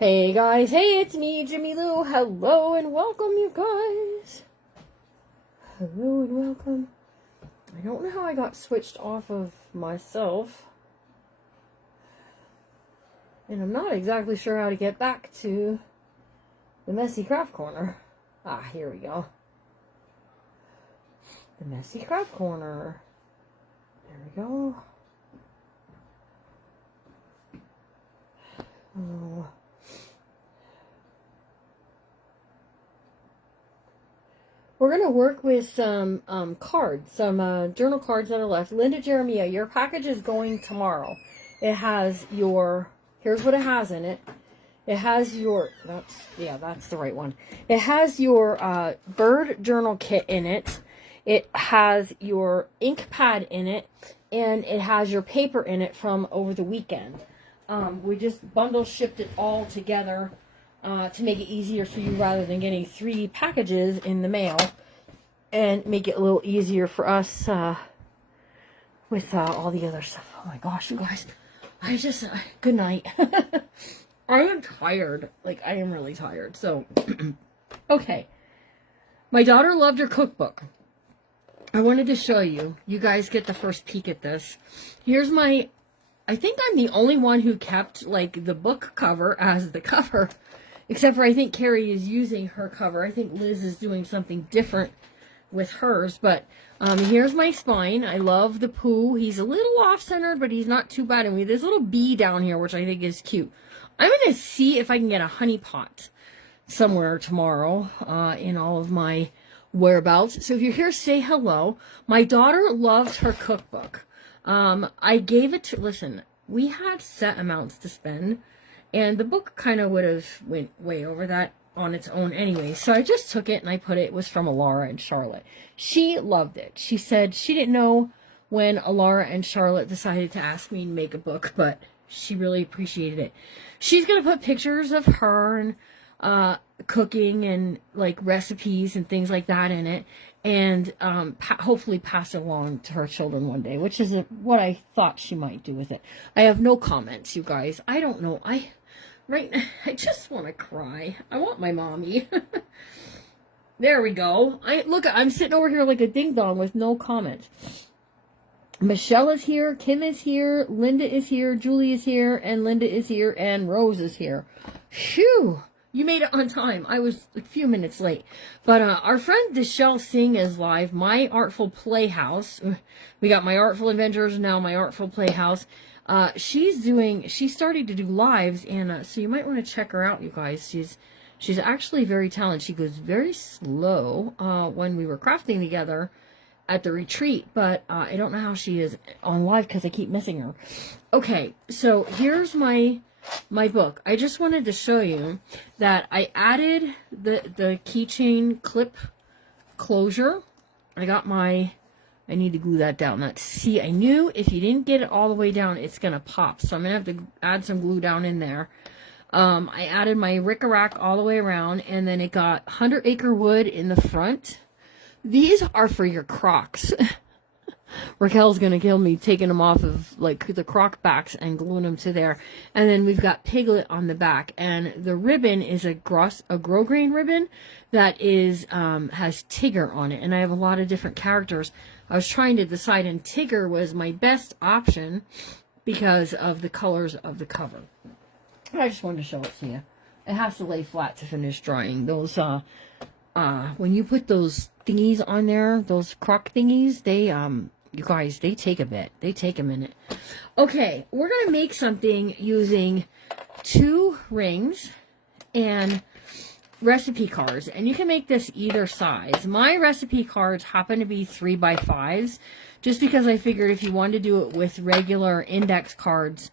Hey guys, hey, it's me, Jimmy Lou. Hello and welcome, you guys. Hello and welcome. I don't know how I got switched off of myself. And I'm not exactly sure how to get back to the messy craft corner. Ah, here we go. The messy craft corner. There we go. Oh. We're going to work with some cards, some journal cards that are left. Linda Jeremiah, your package is going tomorrow. It has your, here's what it has in it. It has your, that's the right one. It has your bird journal kit in it. It has your ink pad in it. And it has your paper in it from over the weekend. We just bundle shipped it all together. To make it easier for you rather than getting 3 packages in the mail, and make it a little easier for us with all the other stuff. Oh my gosh, you guys, good night. I am tired, like I am really tired. So okay, my daughter loved her cookbook. I wanted to show you. You guys get the first peek at this. Here's my, I think I'm the only one who kept like the book cover as the cover. Except for I think Carrie is using her cover. I think Liz is doing something different with hers. But here's my spine. I love the Pooh. He's a little off-centered, but he's not too bad. And we have this little bee down here, which I think is cute. I'm going to see if I can get a honey pot somewhere tomorrow in all of my whereabouts. So if you're here, say hello. My daughter loves her cookbook. I gave it to, listen, we had set amounts to spend. And the book kind of would have went way over that on its own anyway. So I just took it and I put it. It was from Alara and Charlotte. She loved it. She said she didn't know when Alara and Charlotte decided to ask me to make a book, but she really appreciated it. She's going to put pictures of her and cooking and like recipes and things like that in it. And hopefully pass it along to her children one day, which is what I thought she might do with it. I have no comments, you guys. I don't know. Right now, I just want to cry. I want my mommy. There we go. I'm sitting over here like a ding dong with no comments. Michelle is here, Kim is here, Linda is here, Julie is here, and Linda is here, and Rose is here. Phew! You made it on time. I was a few minutes late. But our friend Deshelle Singh is live. My Artful Playhouse. We got My Artful Adventures, now My Artful Playhouse. She's starting to do lives, and so you might want to check her out, you guys. She's actually very talented. She goes very slow when we were crafting together at the retreat, but I don't know how she is on live because I keep missing her. Okay, so here's my book. I just wanted to show you that I added the keychain clip closure. I need to glue that down. See, I knew if you didn't get it all the way down, it's going to pop. So I'm going to have to add some glue down in there. I added my rickrack all the way around, and then it got 100 acre wood in the front. These are for your Crocs. Raquel's going to kill me taking them off of like the Croc backs and gluing them to there. And then we've got Piglet on the back. And the ribbon is a grosgrain ribbon that is has Tigger on it. And I have a lot of different characters. I was trying to decide, and Tigger was my best option because of the colors of the cover. I just wanted to show it to you. It has to lay flat to finish drying. Those when you put those thingies on there, those Croc thingies, they you guys, they take a bit. They take a minute. Okay, we're going to make something using 2 rings and recipe cards. And you can make this either size. My recipe cards happen to be 3x5s, just because I figured if you wanted to do it with regular index cards,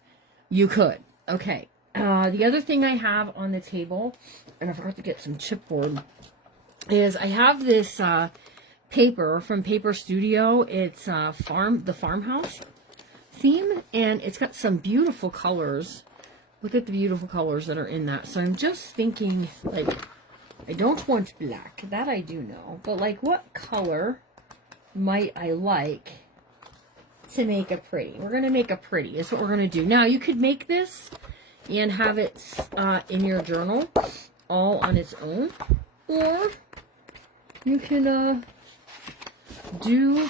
you could. Okay, the other thing I have on the table, and I forgot to get some chipboard, is I have this paper from Paper Studio. It's the farmhouse theme, and it's got some beautiful colors. Look at the beautiful colors that are in that. So I'm just thinking, like, I don't want black, that I do know, but like, what color might I like to make a pretty? We're going to make a pretty is what we're going to do. Now, you could make this and have it in your journal all on its own. Or you can do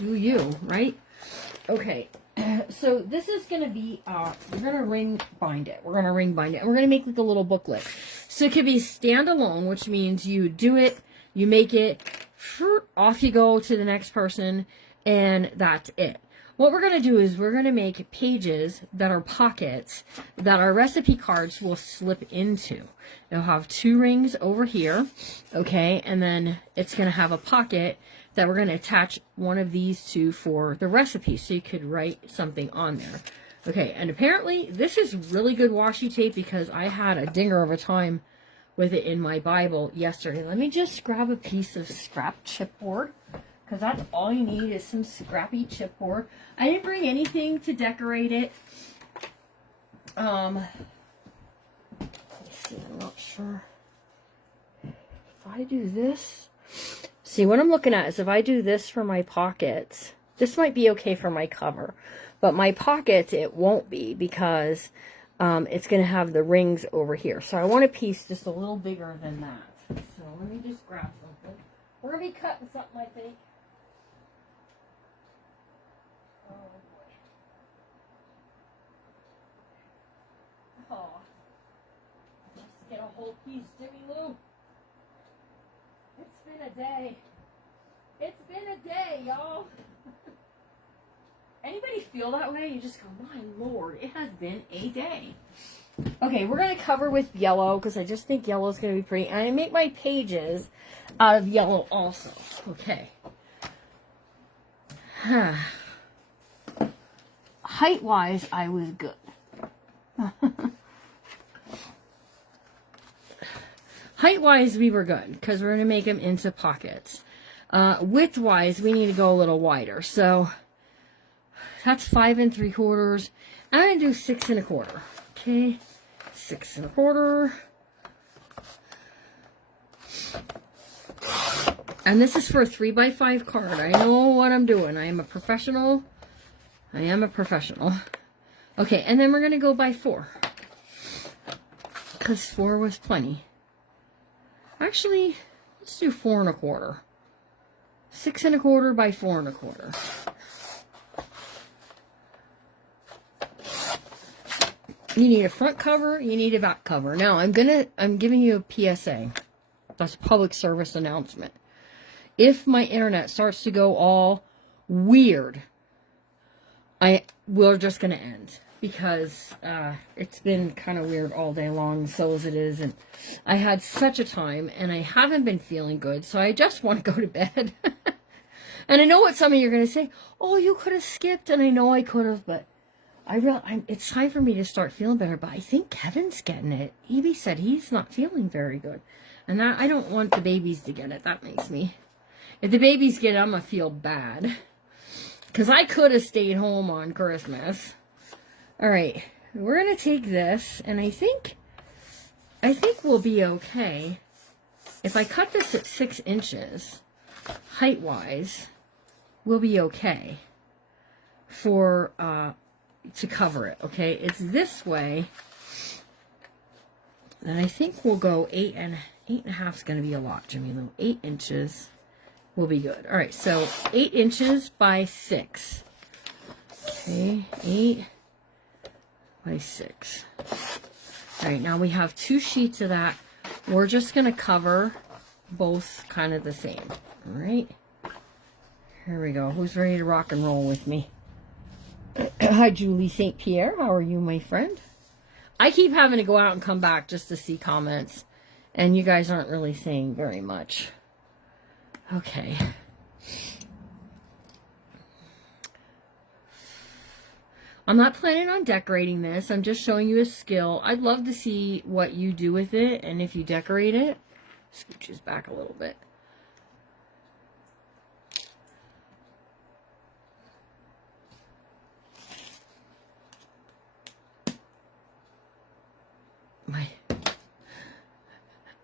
you, right? Okay, so this is going to be, we're going to ring bind it. We're going to ring bind it. And we're going to make like a little booklet. So it could be standalone, which means you do it, you make it, off you go to the next person, and that's it. What we're going to do is we're going to make pages that are pockets that our recipe cards will slip into. It'll have 2 rings over here, okay, and then it's going to have a pocket that we're going to attach one of these to for the recipe, so you could write something on there. Okay, and apparently this is really good washi tape because I had a dinger of a time with it in my Bible yesterday. Let me just grab a piece of scrap chipboard, because that's all you need is some scrappy chipboard. I didn't bring anything to decorate it. Let me see, I'm not sure. If I do this, see what I'm looking at is if I do this for my pockets, this might be okay for my cover, but my pockets it won't be because it's going to have the rings over here. So I want a piece just a little bigger than that. So let me just grab something. We're going to be cutting something, I think. Oh, boy. Oh. Just get a whole piece, Jimmy Lou. It's been a day. It's been a day, y'all. Anybody feel that way? You just go, my Lord, it has been a day. Okay, we're going to cover with yellow because I just think yellow is going to be pretty. And I make my pages out of yellow also. Okay. Height-wise, I was good. Height-wise, we were good because we're going to make them into pockets. Width-wise, we need to go a little wider. So that's 5 3/4. I'm going to do 6 1/4. Okay, 6 1/4. And this is for a 3x5 card. I know what I'm doing. I am a professional. I am a professional. Okay, and then we're going to go by 4. Because 4 was plenty. Actually, let's do 4 1/4. 6 1/4 by 4 1/4. You need a front cover, you need a back cover. Now, I'm giving you a PSA. That's a public service announcement. If my internet starts to go all weird, we're just going to end. Because it's been kind of weird all day long, so as it is. And I had such a time, and I haven't been feeling good, so I just want to go to bed. And I know what some of you are going to say, oh, you could have skipped, and I know I could have, but it's time for me to start feeling better, but I think Kevin's getting it. Evie said he's not feeling very good. And I don't want the babies to get it. That makes me... If the babies get it, I'm going to feel bad. Because I could have stayed home on Christmas. Alright, we're going to take this, and I think we'll be okay. If I cut this at 6 inches, height-wise, we'll be okay for... to cover it, okay? It's this way, and I think we'll go 8 1/2 is going to be a lot, Jimmy Lou. 8 inches will be good. All right, so 8 inches by 6. Okay, 8 by 6. All right, now we have 2 sheets of that. We're just going to cover both kind of the same. All right, here we go. Who's ready to rock and roll with me? Hi, Julie St. Pierre. How are you, my friend? I keep having to go out and come back just to see comments. And you guys aren't really saying very much. Okay. I'm not planning on decorating this. I'm just showing you a skill. I'd love to see what you do with it. And if you decorate it, scooches back a little bit.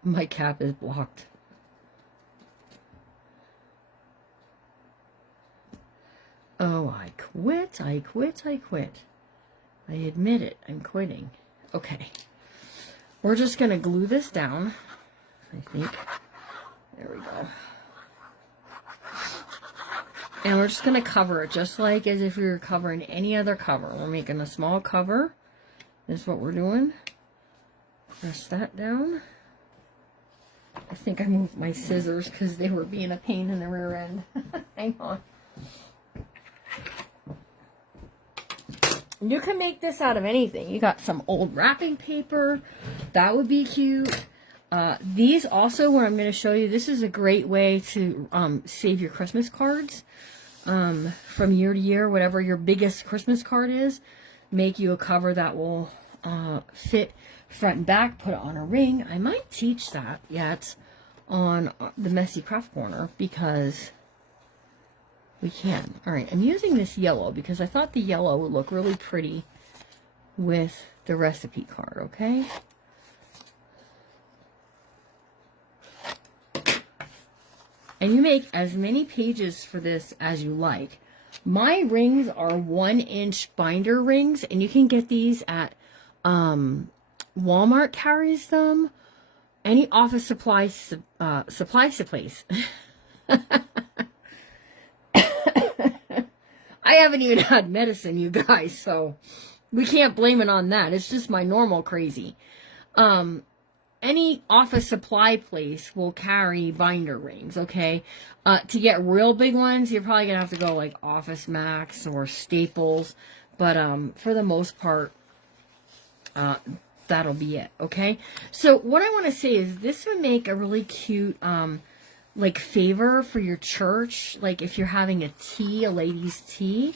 My cap is blocked. Oh, I quit. I admit it. I'm quitting. Okay. We're just going to glue this down, I think. There we go. And we're just going to cover it just like as if we were covering any other cover. We're making a small cover. This is what we're doing. Press that down. I think I moved my scissors because they were being a pain in the rear end. Hang on. You can make this out of anything. You got some old wrapping paper. That would be cute. These also, what I'm going to show you, this is a great way to save your Christmas cards from year to year. Whatever your biggest Christmas card is, make you a cover that will fit front and back. Put it on a ring. I might teach that yet on the Messy Craft Corner because we can. All right, I'm using this yellow because I thought the yellow would look really pretty with the recipe card, okay? And you make as many pages for this as you like. My rings are 1-inch binder rings, and you can get these at Walmart carries them. Any office supply place. I haven't even had medicine, you guys, so we can't blame it on that. It's just my normal crazy. Any office supply place will carry binder rings, okay? To get real big ones, you're probably going to have to go like Office Max or Staples. But for the most part, that'll be it, okay? So what I want to say is this would make a really cute like favor for your church. Like if you're having a tea, a ladies' tea,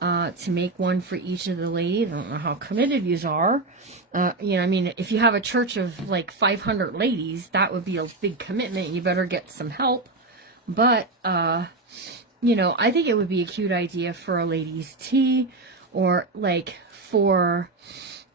to make one for each of the ladies. I don't know how committed you are. You know, I mean, if you have a church of like 500 ladies, that would be a big commitment. You better get some help. But, you know, I think it would be a cute idea for a ladies' tea, or like for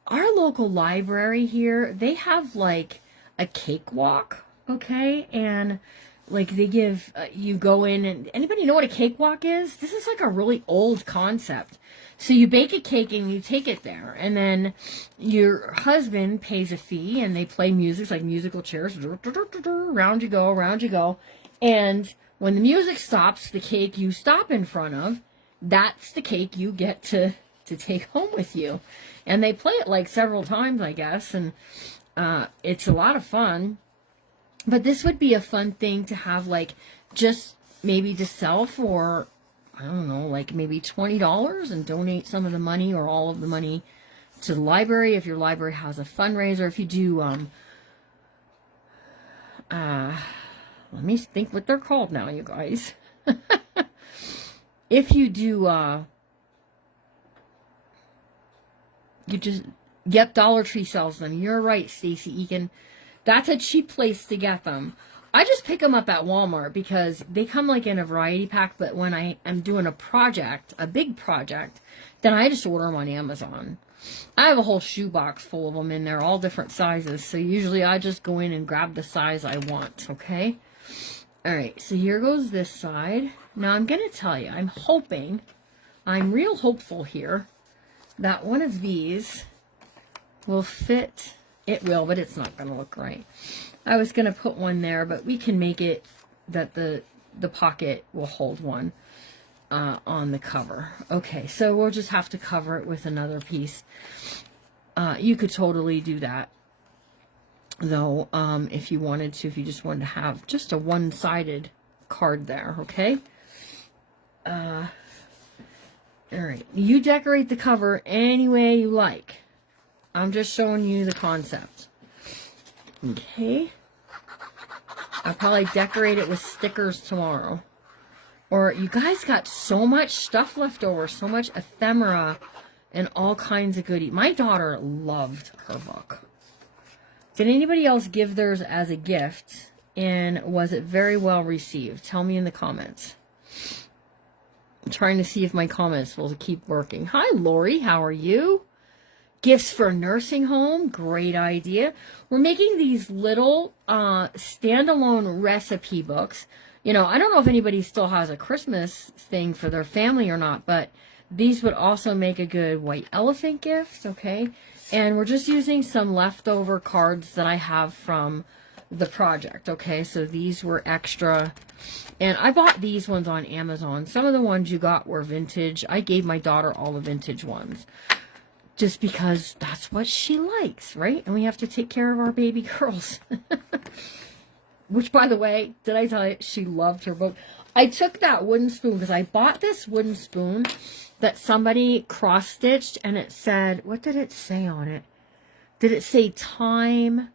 our local library here. They have like a cakewalk, okay? And like they give, you go in, and anybody know what a cakewalk is? This is like a really old concept. So you bake a cake and you take it there, and then your husband pays a fee, and they play music like musical chairs. Round you go, round you go. And when the music stops, the cake you stop in front of, that's the cake you get to take home with you. And they play it like several times, I guess, and it's a lot of fun. But this would be a fun thing to have, like, just maybe to sell for, I don't know, like maybe $20 and donate some of the money or all of the money to the library if your library has a fundraiser. If you do, let me think what they're called now, you guys. If you do, you just, yep, Dollar Tree sells them. You're right, Stacy Eakin. That's a cheap place to get them. I just pick them up at Walmart because they come like in a variety pack, but when I am doing a project, a big project, then I just order them on Amazon. I have a whole shoebox full of them in there, all different sizes, so usually I just go in and grab the size I want, okay? Alright, so here goes this side. Now I'm going to tell you, I'm hoping, I'm real hopeful here, that one of these will fit. It will, but it's not going to look right. I was going to put one there, but we can make it that the pocket will hold one on the cover. Okay, so we'll just have to cover it with another piece. You could totally do that, though, if you wanted to, if you just wanted to have just a one-sided card there, okay? All right, you decorate the cover any way you like. I'm just showing you the concept. Okay. I'll probably decorate it with stickers tomorrow. Or you guys got so much stuff left over, so much ephemera and all kinds of goodies. My daughter loved her book. Did anybody else give theirs as a gift? And was it very well received? Tell me in the comments. I'm trying to see if my comments will keep working. Hi, Lori. How are you? Gifts for a nursing home, great idea. We're making these little standalone recipe books. You know, I don't know if anybody still has a Christmas thing for their family or not, but these would also make a good white elephant gift, okay? And we're just using some leftover cards that I have from the project, okay? So these were extra. And I bought these ones on Amazon. Some of the ones you got were vintage. I gave my daughter all the vintage ones. Just because that's what she likes, right? And we have to take care of our baby girls. Which, by the way, did I tell you, she loved her book. I took that wooden spoon because I bought this wooden spoon that somebody cross-stitched, and it said, what did it say on it? Did it say thyme,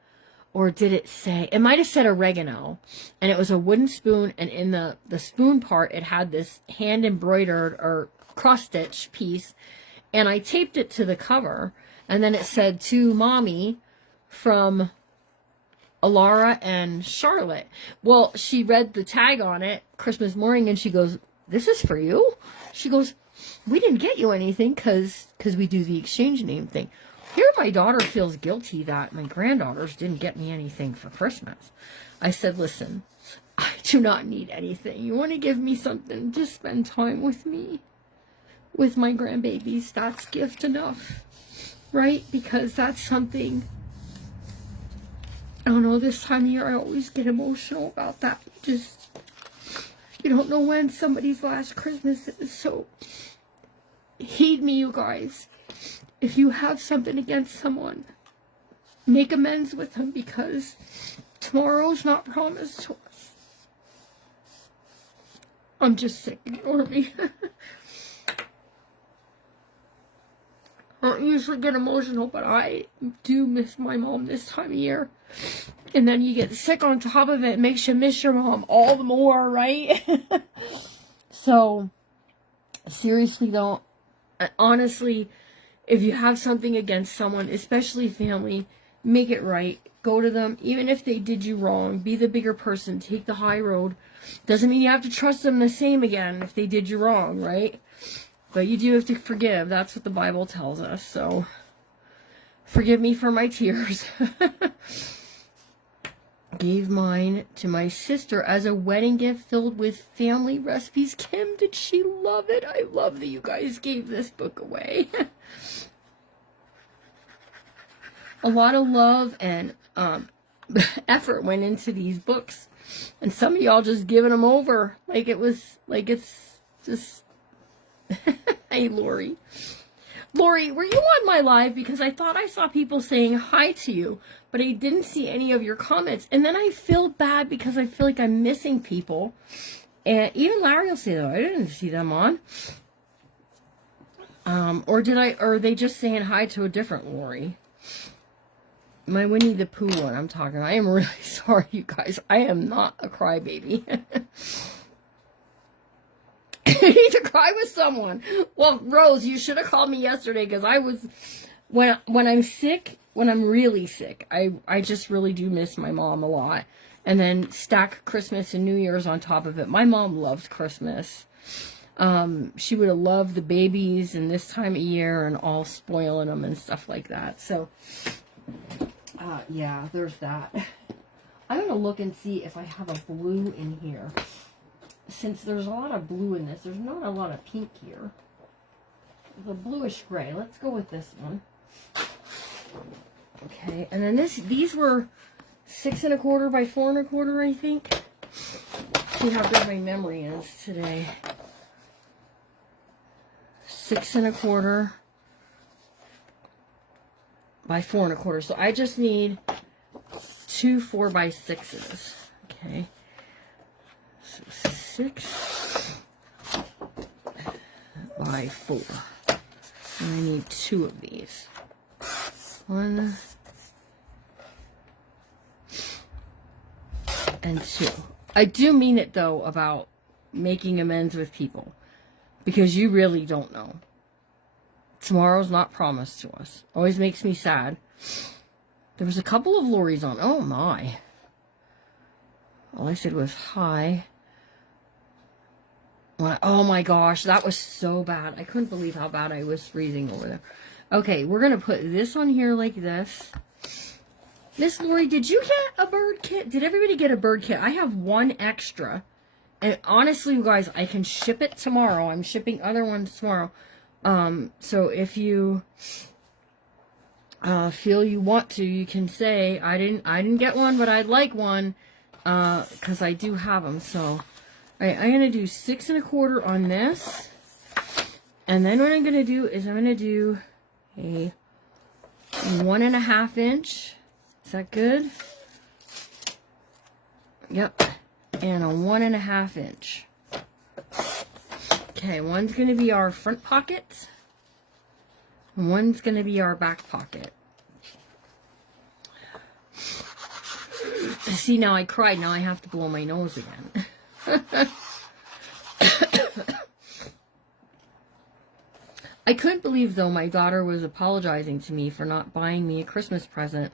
or did it say, it might have said oregano, and it was a wooden spoon, and in the spoon part, it had this hand-embroidered or cross-stitch piece, and I taped it to the cover, and then it said, to Mommy, from Alara and Charlotte. Well, she read the tag on it Christmas morning, and she goes, this is for you? She goes, we didn't get you anything because we do the exchange name thing. Here my daughter feels guilty that my granddaughters didn't get me anything for Christmas. I said, listen, I do not need anything. You want to give me something, just spend time with me. With my grandbabies, that's gift enough. Right? Because that's something, I don't know, this time of year I always get emotional about that. Just, you don't know when somebody's last Christmas is, so heed me, you guys. If you have something against someone, make amends with them, because tomorrow's not promised to us. I'm just sick, ignore me. I don't usually get emotional, but I do miss my mom this time of year. And then you get sick on top of it. It makes you miss your mom all the more, right? So, seriously, don't. Honestly, if you have something against someone, especially family, make it right. Go to them. Even if they did you wrong, be the bigger person. Take the high road. Doesn't mean you have to trust them the same again if they did you wrong, right? But you do have to forgive. That's what the Bible tells us. So, forgive me for my tears. Gave mine to my sister as a wedding gift filled with family recipes. Kim, did she love it? I love that you guys gave this book away. A lot of love and effort went into these books. And some of y'all just giving them over. Like it's just... Hey, Lori. Lori, were you on my live? Because I thought I saw people saying hi to you, but I didn't see any of your comments. And then I feel bad because I feel like I'm missing people. And even Larry will say, though, I didn't see them on. Or are they just saying hi to a different Lori? My Winnie the Pooh one I'm talking about. I am really sorry, you guys. I am not a crybaby. You need to cry with someone. Well, Rose, you should have called me yesterday, because I was, when I'm sick, when I'm really sick, I just really do miss my mom a lot. And then stack Christmas and New Year's on top of it. My mom loved Christmas. She would have loved the babies and this time of year and all spoiling them and stuff like that. So, yeah, there's that. I'm going to look and see if I have a blue in here. Since there's a lot of blue in this, there's not a lot of pink here. It's a bluish gray. Let's go with this one. Okay, and then these were 6 1/4 by 4 1/4, I think. See how good my memory is today. 6 1/4 by 4 1/4. So I just need 2 4 by 6s. Okay. So 6 by 4. And I need 2 of these. 1 and 2. I do mean it, though, about making amends with people. Because you really don't know. Tomorrow's not promised to us. Always makes me sad. There was a couple of lorries on. Oh, my. All I said was hi. Oh my gosh, that was so bad. I couldn't believe how bad I was freezing over there. Okay, we're going to put this on here like this. Miss Lori, did you get a bird kit? Did everybody get a bird kit? I have 1 extra. And honestly, you guys, I can ship it tomorrow. I'm shipping other ones tomorrow. So if you feel you want to, you can say, I didn't get one, but I'd like one, because I do have them. So, all right, I'm going to do 6 1/4 on this. And then what I'm going to do is I'm going to do a 1 1/2 inch. Is that good? Yep. And a 1 1/2 inch. Okay, one's going to be our front pocket. And one's going to be our back pocket. See, now I cried. Now I have to blow my nose again. I couldn't believe, though, my daughter was apologizing to me for not buying me a Christmas present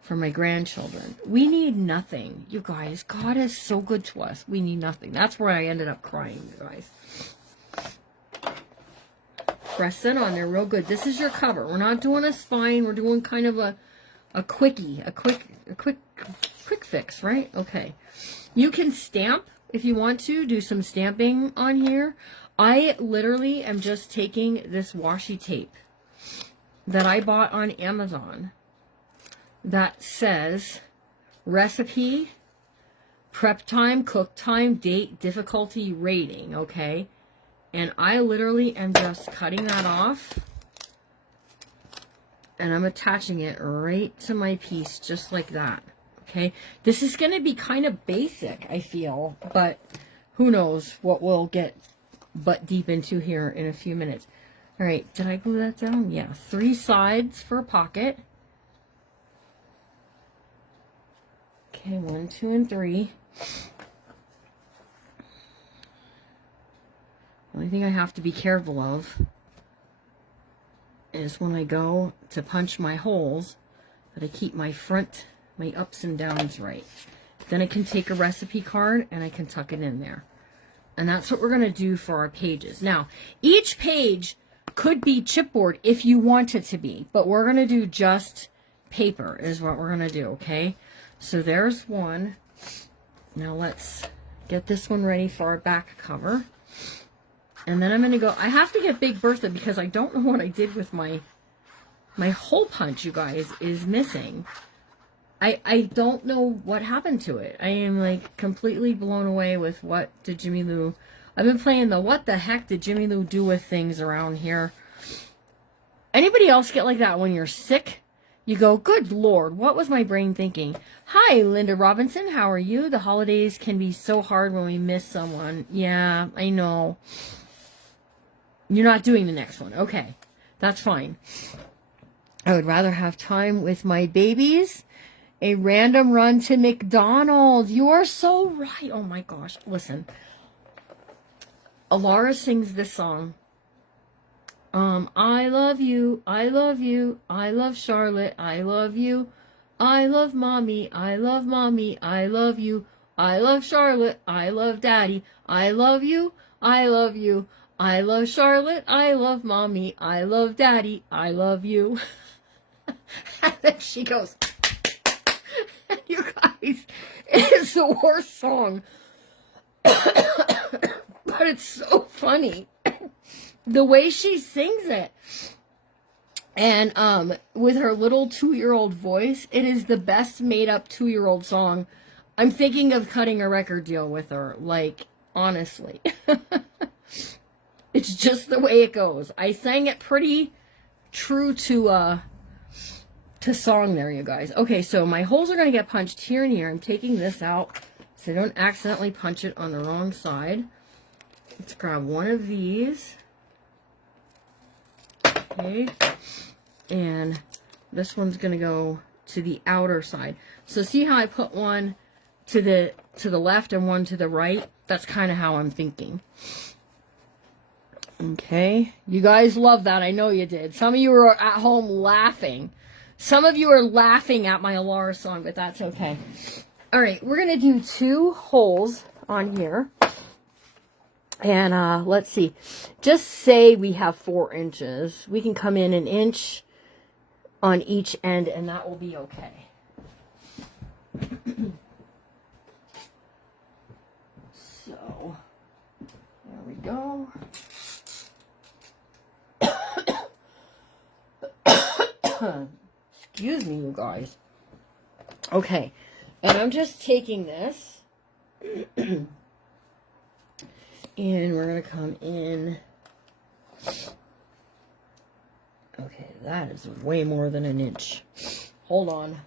for my grandchildren. We need nothing, you guys. God is so good to us. We need nothing. That's where I ended up crying, you guys. Press it on there real good. This is your cover. We're not doing a spine. We're doing kind of a quickie, a quick fix, right? Okay. You can stamp if you want to. Do some stamping on here. I literally am just taking this washi tape that I bought on Amazon that says recipe, prep time, cook time, date, difficulty, rating, okay? And I literally am just cutting that off, and I'm attaching it right to my piece, just like that, okay? This is going to be kind of basic, I feel, but who knows what we'll get butt deep into here in a few minutes. All right, did I glue that down? Yeah, 3 sides for a pocket. Okay, 1, 2, and 3. The only thing I have to be careful of is when I go to punch my holes that I keep my ups and downs right. Then I can take a recipe card and I can tuck it in there. And that's what we're going to do for our pages. Now, each page could be chipboard if you want it to be, but we're going to do just paper is what we're going to do, okay? So there's one. Now let's get this one ready for our back cover. And then I'm going to go, I have to get Big Bertha because I don't know what I did with my hole punch, you guys, is missing. I don't know what happened to it. I am like completely blown away with what did Jimmy Lou. I've been playing the what the heck did Jimmy Lou do with things around here. Anybody else get like that when you're sick? You go, good Lord, what was my brain thinking? Hi, Linda Robinson, how are you? The holidays can be so hard when we miss someone. Yeah, I know. You're not doing the next one. Okay, that's fine. I would rather have time with my babies. A random run to McDonald's. You are so right. Oh my gosh. Listen. Alara sings this song. I love you. I love you. I love Charlotte. I love you. I love mommy. I love mommy. I love you. I love Charlotte. I love daddy. I love you. I love you. I love Charlotte. I love mommy. I love daddy. I love you. And then she goes, you guys, it's the worst song. But it's so funny. The way she sings it. And with her little 2-year-old voice, it is the best made up 2-year-old song. I'm thinking of cutting a record deal with her. Like, honestly. It's just the way it goes. I sang it pretty true to song there, you guys. Okay, so my holes are going to get punched here and here. I'm taking this out so I don't accidentally punch it on the wrong side. Let's grab one of these. Okay. And this one's going to go to the outer side. So see how I put one to the left and one to the right? That's kind of how I'm thinking. Okay. You guys love that. I know you did. Some of you are at home laughing. Some of you are laughing at my Alara song, but that's okay. All right, we're going to do 2 holes on here. And let's see. Just say we have 4 inches. We can come in 1 inch on each end, and that will be okay. So, there we go. Excuse me, you guys. Okay. And I'm just taking this. And we're going to come in. Okay, that is way more than an inch. Hold on.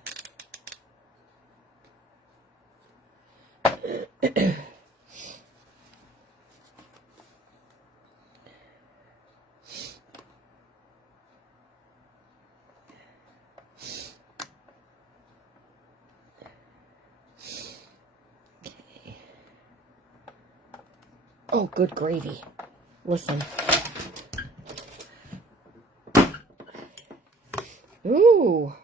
Oh, good gravy. Listen. Ooh.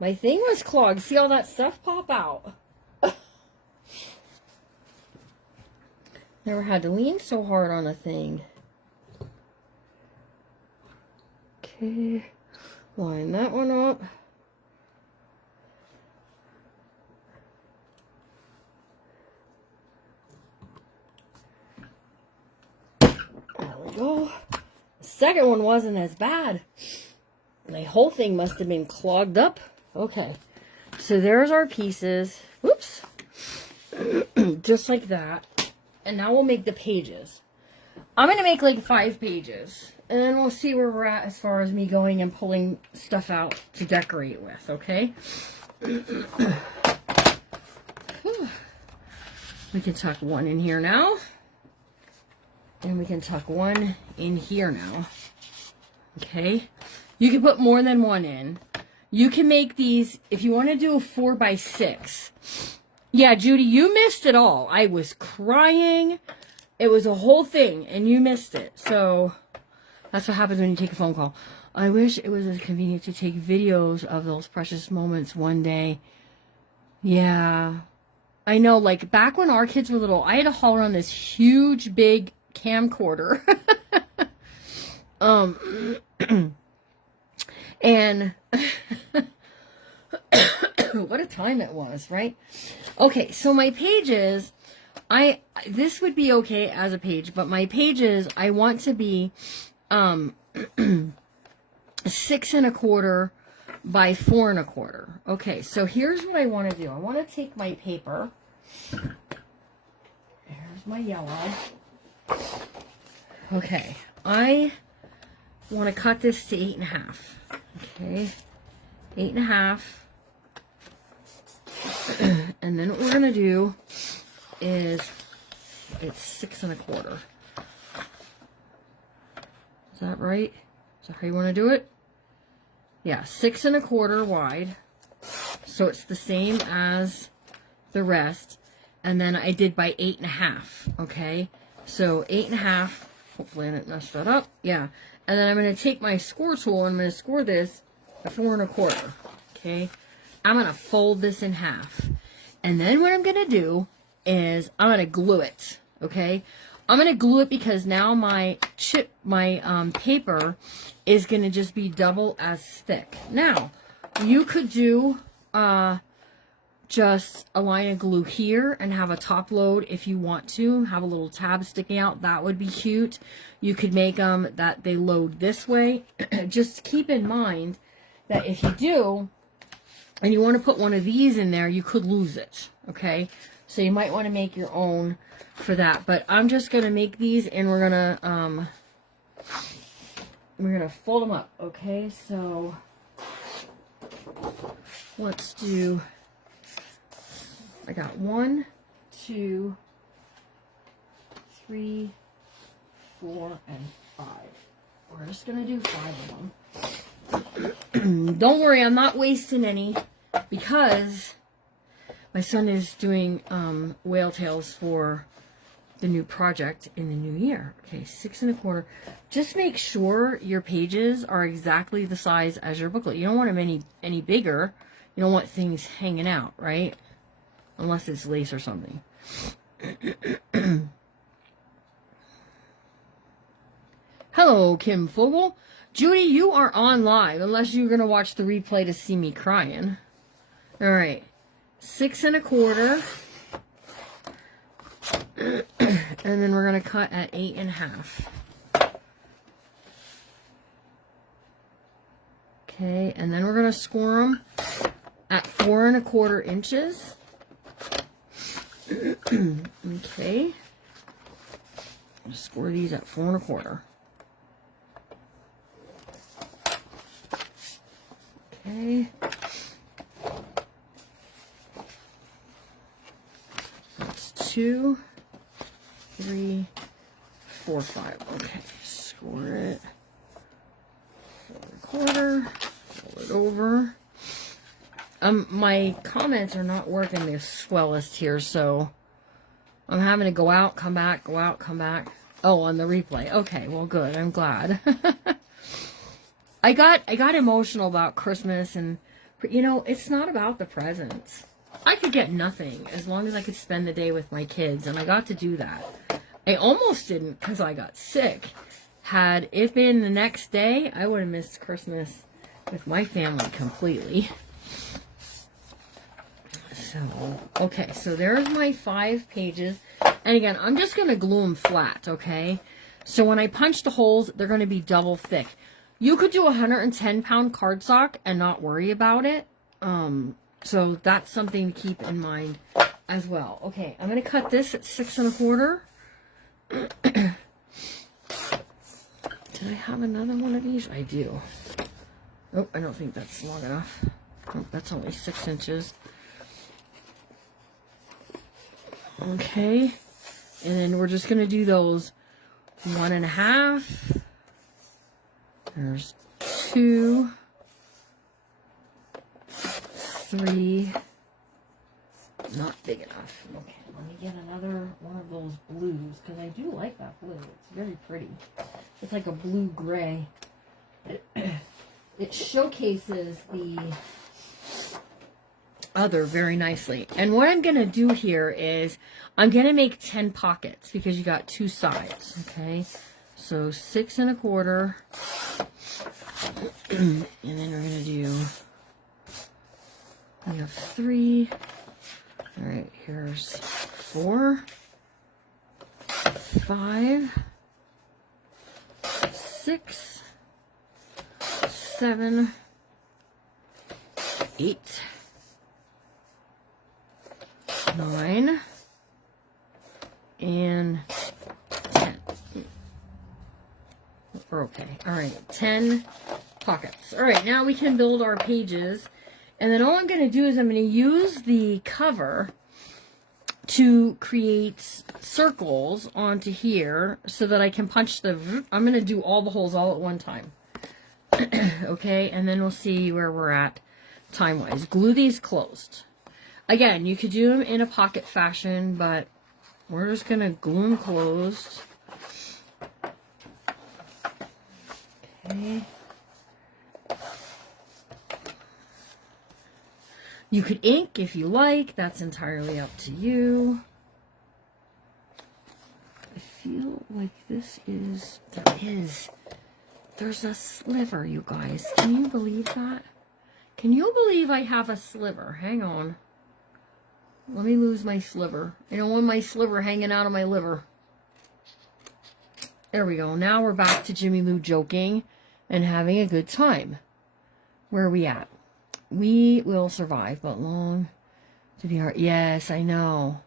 My thing was clogged. See all that stuff pop out? Never had to lean so hard on a thing. Okay. Line that one up. There we go. The second one wasn't as bad. My whole thing must have been clogged up. Okay. So there's our pieces. Whoops. Just like that. And now we'll make the pages. I'm going to make like 5 pages. And then we'll see where we're at as far as me going and pulling stuff out to decorate with, okay? We can tuck one in here now. And we can tuck one in here now. Okay? You can put more than one in. You can make these, if you want to do a 4x6. Yeah, Judy, you missed it all. I was crying. It was a whole thing, and you missed it. So, that's what happens when you take a phone call. I wish it was as convenient to take videos of those precious moments one day. Yeah. I know, like, back when our kids were little, I had to haul around this huge, big camcorder. And what a time it was, right? Okay, so my pages, this would be okay as a page, but my pages, I want to be 6 1/4 by 4 1/4. Okay, so here's what I want to do. I want to take my paper. There's my yellow. Okay, I want to cut this to 8 1/2. Okay, 8 1/2. And then what we're going to do is, it's 6 1/4. Is that right? Is that how you want to do it? Yeah, 6 1/4 wide. So it's the same as the rest. And then I did by 8 1/2. Okay, so 8 1/2. Hopefully I didn't mess that up. Yeah. And then I'm going to take my score tool and I'm going to score this at 4 1/4. Okay. I'm going to fold this in half. And then what I'm going to do is I'm going to glue it. Okay. I'm going to glue it because now my paper is going to just be double as thick. Now, you could do just a line of glue here and have a top load if you want to. Have a little tab sticking out. That would be cute. You could make them that they load this way. Just keep in mind that if you do, and you want to put one of these in there, you could lose it. Okay? So you might want to make your own for that. But I'm just going to make these and we're going to fold them up. Okay? So let's do, I got 1, 2, 3, 4, and 5. We're just going to do 5 of them. Don't worry, I'm not wasting any because my son is doing whale tails for the new project in the new year. Okay, 6 1/4. Just make sure your pages are exactly the size as your booklet. You don't want them any bigger. You don't want things hanging out, right? Unless it's lace or something. Hello, Kim Fogel. Judy, you are on live, unless you're going to watch the replay to see me crying. All right. 6 1/4. And then we're going to cut at 8 1/2. Okay, and then we're going to score them at 4 1/4 inches. Okay. Score these at 4 1/4. Okay. That's 2, 3, 4, 5. Okay, score it. 4 1/4. Fold it over. My comments are not working the swellest here, so I'm having to go out, come back, go out, come back. Oh, on the replay. Okay, well, good. I'm glad. I got emotional about Christmas, and you know, it's not about the presents. I could get nothing as long as I could spend the day with my kids, and I got to do that. I almost didn't because I got sick. Had it been the next day, I would have missed Christmas with my family completely. So, okay, so there's my 5 pages. And again, I'm just going to glue them flat, okay? So when I punch the holes, they're going to be double thick. You could do a 110-pound cardstock and not worry about it. So that's something to keep in mind as well. Okay, I'm going to cut this at 6 1/4. Did I have another one of these? I do. Oh, I don't think that's long enough. Oh, that's only 6 inches. Okay, and then we're just going to do those 1 1/2. There's 2, 3, not big enough. Okay, let me get another one of those blues, because I do like that blue. It's very pretty. It's like a blue-gray. It showcases the other very nicely. And what I'm going to do here is I'm going to make 10 pockets because you got 2 sides. Okay, so 6 1/4. And then we're going to do, we have 3. All right, here's 4, 5, 6, 7, 8, 9, and 10. We're okay. All right, 10 pockets. All right, now we can build our pages. And then all I'm going to do is I'm going to use the cover to create circles onto here so that I can punch the... I'm going to do all the holes all at one time. Okay, and then we'll see where we're at time-wise. Glue these closed. Again, you could do them in a pocket fashion, but we're just going to glue them closed. Okay. You could ink if you like. That's entirely up to you. I feel like this is... There's a sliver, you guys. Can you believe that? Can you believe I have a sliver? Hang on. Let me lose my sliver. I don't want my sliver hanging out of my liver. There we go. Now we're back to Jimmy Lou joking and having a good time. Where are we at? We will survive, but long to be hard. Yes, I know.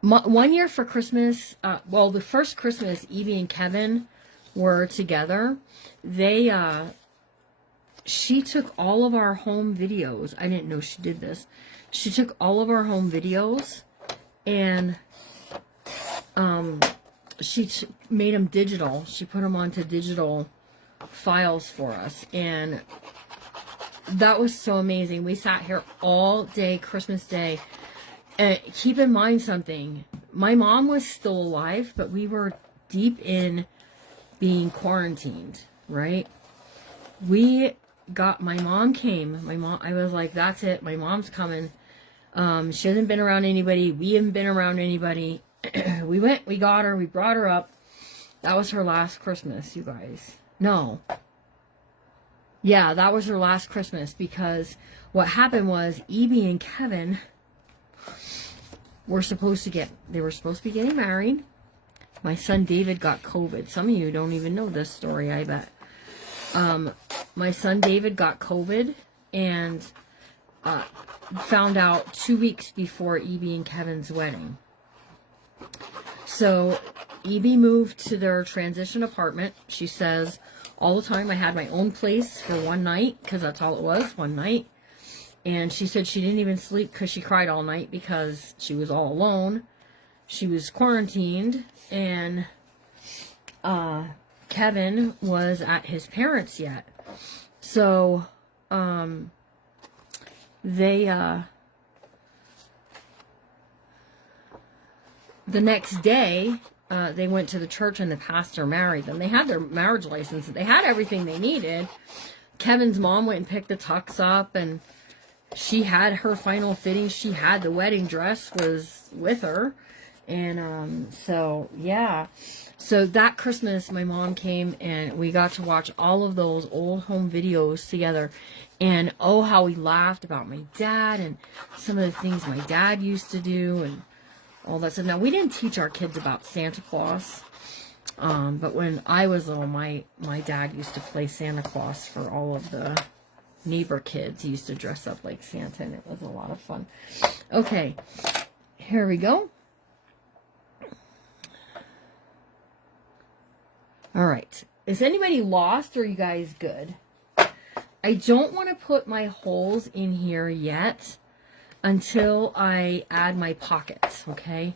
One year for Christmas, well, the first Christmas, Evie and Kevin were together. She took all of our home videos. I didn't know she did this. She took all of our home videos and she made them digital. She put them onto digital files for us, and that was so amazing. We sat here all day, Christmas Day. And keep in mind something. My mom was still alive, but we were deep in being quarantined, right? My mom came. I was like, that's it. My mom's coming. She hasn't been around anybody. We haven't been around anybody. We went, we got her, we brought her up. That was her last Christmas, you guys. No. Yeah, that was her last Christmas, because what happened was Evie and Kevin were supposed to be getting married. My son David got COVID. Some of you don't even know this story, I bet. My son David got COVID and found out 2 weeks before Evie and Kevin's wedding. So Evie moved to their transition apartment. She says, all the time I had my own place for one night, because that's all it was, one night. And she said she didn't even sleep because she cried all night because she was all alone. She was quarantined, and Kevin was at his parents' yet. So the next day, they went to the church and the pastor married them. They had their marriage license. They had everything they needed. Kevin's mom went and picked the tux up, and she had her final fitting. She had the wedding dress was with her. And so, yeah. So that Christmas, my mom came and we got to watch all of those old home videos together. And oh, how we laughed about my dad and some of the things my dad used to do and all that stuff. Now, we didn't teach our kids about Santa Claus. But when I was little, my dad used to play Santa Claus for all of the neighbor kids. He used to dress up like Santa, and it was a lot of fun. Okay, here we go. All right. Is anybody lost, or are you guys good? I don't want to put my holes in here yet until I add my pockets, okay?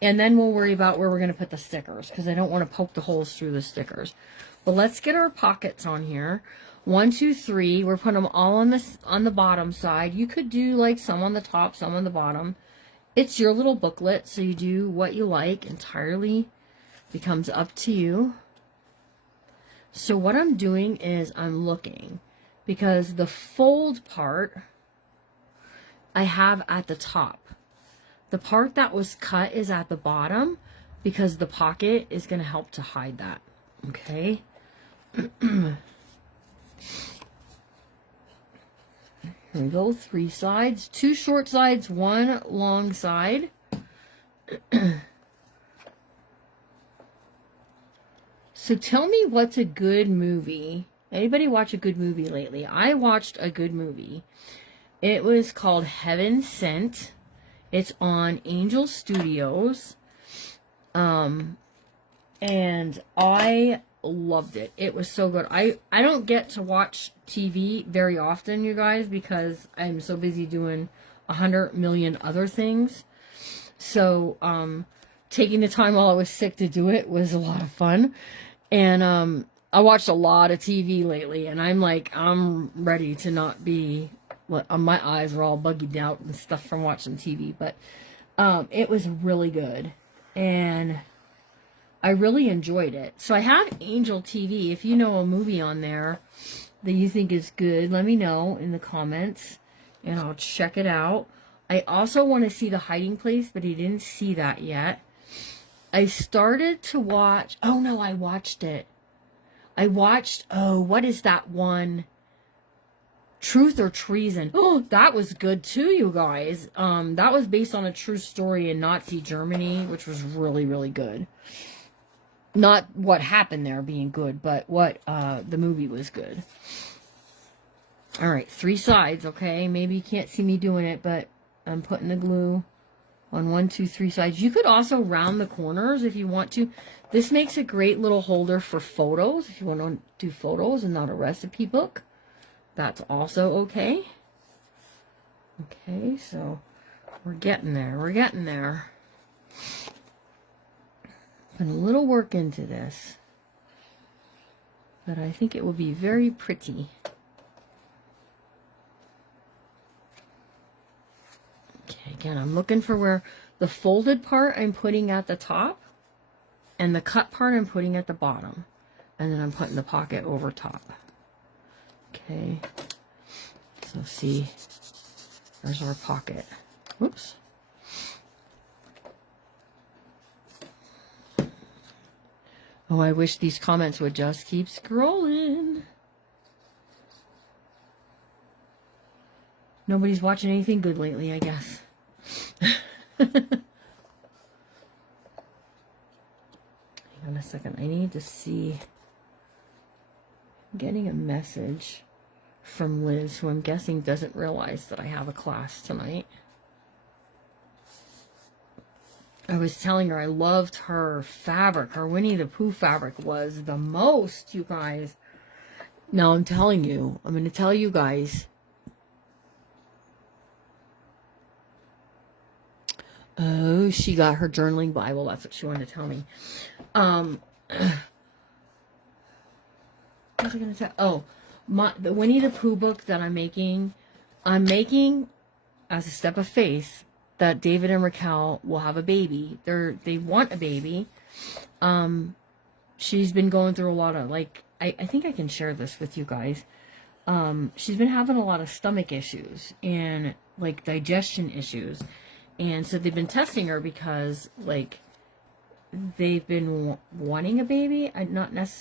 And then we'll worry about where we're going to put the stickers, because I don't want to poke the holes through the stickers. But let's get our pockets on here. 1, 2, 3. We're putting them all on the bottom side. You could do like some on the top, some on the bottom. It's your little booklet, so you do what you like. Entirely becomes up to you. So what I'm doing is I'm looking, because the fold part I have at the top. The part that was cut is at the bottom, because the pocket is going to help to hide that. Okay. Here we go. 3 sides, 2 short sides, 1 long side. So tell me, what's a good movie? Anybody watch a good movie lately? I watched a good movie. It was called Heaven Sent. It's on Angel Studios. And I loved it. It was so good. I don't get to watch TV very often, you guys, because I'm so busy doing 100 million other things. So, taking the time while I was sick to do it was a lot of fun. And I watched a lot of TV lately, and I'm ready to not be, my eyes are all buggied out and stuff from watching TV, but it was really good, and I really enjoyed it. So I have Angel TV. If you know a movie on there that you think is good, let me know in the comments, and I'll check it out. I also want to see The Hiding Place, but I didn't see that yet. I started to watch, oh no, I watched it. I watched, oh, what is that one? Truth or Treason. Oh, that was good too, you guys. That was based on a true story in Nazi Germany, which was really, really good. Not what happened there being good, but what the movie was good. All right, 3 sides, okay? Maybe you can't see me doing it, but I'm putting the glue on 1, 2, 3 sides. You could also round the corners if you want to. This makes a great little holder for photos. If you want to do photos and not a recipe book, that's also okay. Okay, so we're getting there. We're getting there. Put a little work into this, but I think it will be very pretty. Okay, again, I'm looking for where the folded part I'm putting at the top, and the cut part I'm putting at the bottom. And then I'm putting the pocket over top. Okay. So see, there's our pocket. Whoops. Oh, I wish these comments would just keep scrolling. Nobody's watching anything good lately, I guess. Hang on a second. I need to see. I'm getting a message from Liz, who I'm guessing doesn't realize that I have a class tonight. I was telling her I loved her fabric. Her Winnie the Pooh fabric was the most, you guys. Now I'm telling you, I'm going to tell you guys. Oh, she got her journaling Bible. That's what she wanted to tell me. What was I going to tell? Oh, the Winnie the Pooh book that I'm making as a step of faith that David and Raquel will have a baby. They want a baby. She's been going through a lot of, like, I think I can share this with you guys. She's been having a lot of stomach issues and, like, digestion issues. And so they've been testing her because, like, they've been wanting a baby.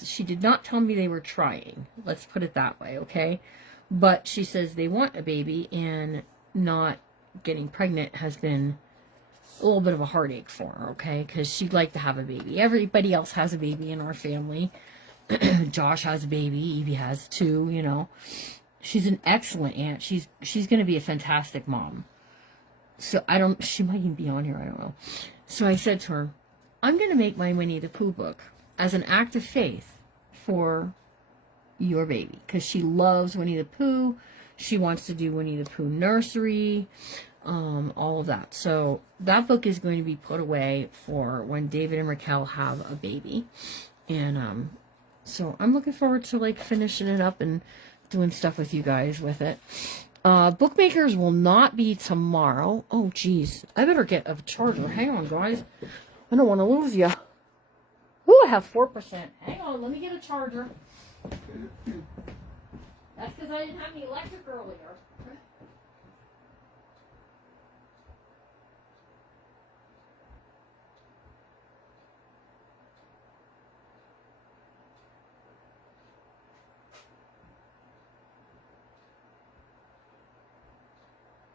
She did not tell me they were trying. Let's put it that way, okay? But she says they want a baby, and not getting pregnant has been a little bit of a heartache for her, okay? Because she'd like to have a baby. Everybody else has a baby in our family. Josh has a baby. Evie has 2, you know. She's an excellent aunt. She's going to be a fantastic mom. So she might even be on here, I don't know. So I said to her, I'm going to make my Winnie the Pooh book as an act of faith for your baby. Because she loves Winnie the Pooh. She wants to do Winnie the Pooh nursery, all of that. So that book is going to be put away for when David and Raquel have a baby. And so I'm looking forward to, like, finishing it up and doing stuff with you guys with it. Bookmakers will not be tomorrow. Oh, geez. I better get a charger. Hang on, guys. I don't want to lose you. Ooh, I have 4%. Hang on, let me get a charger. That's because I didn't have any electric earlier.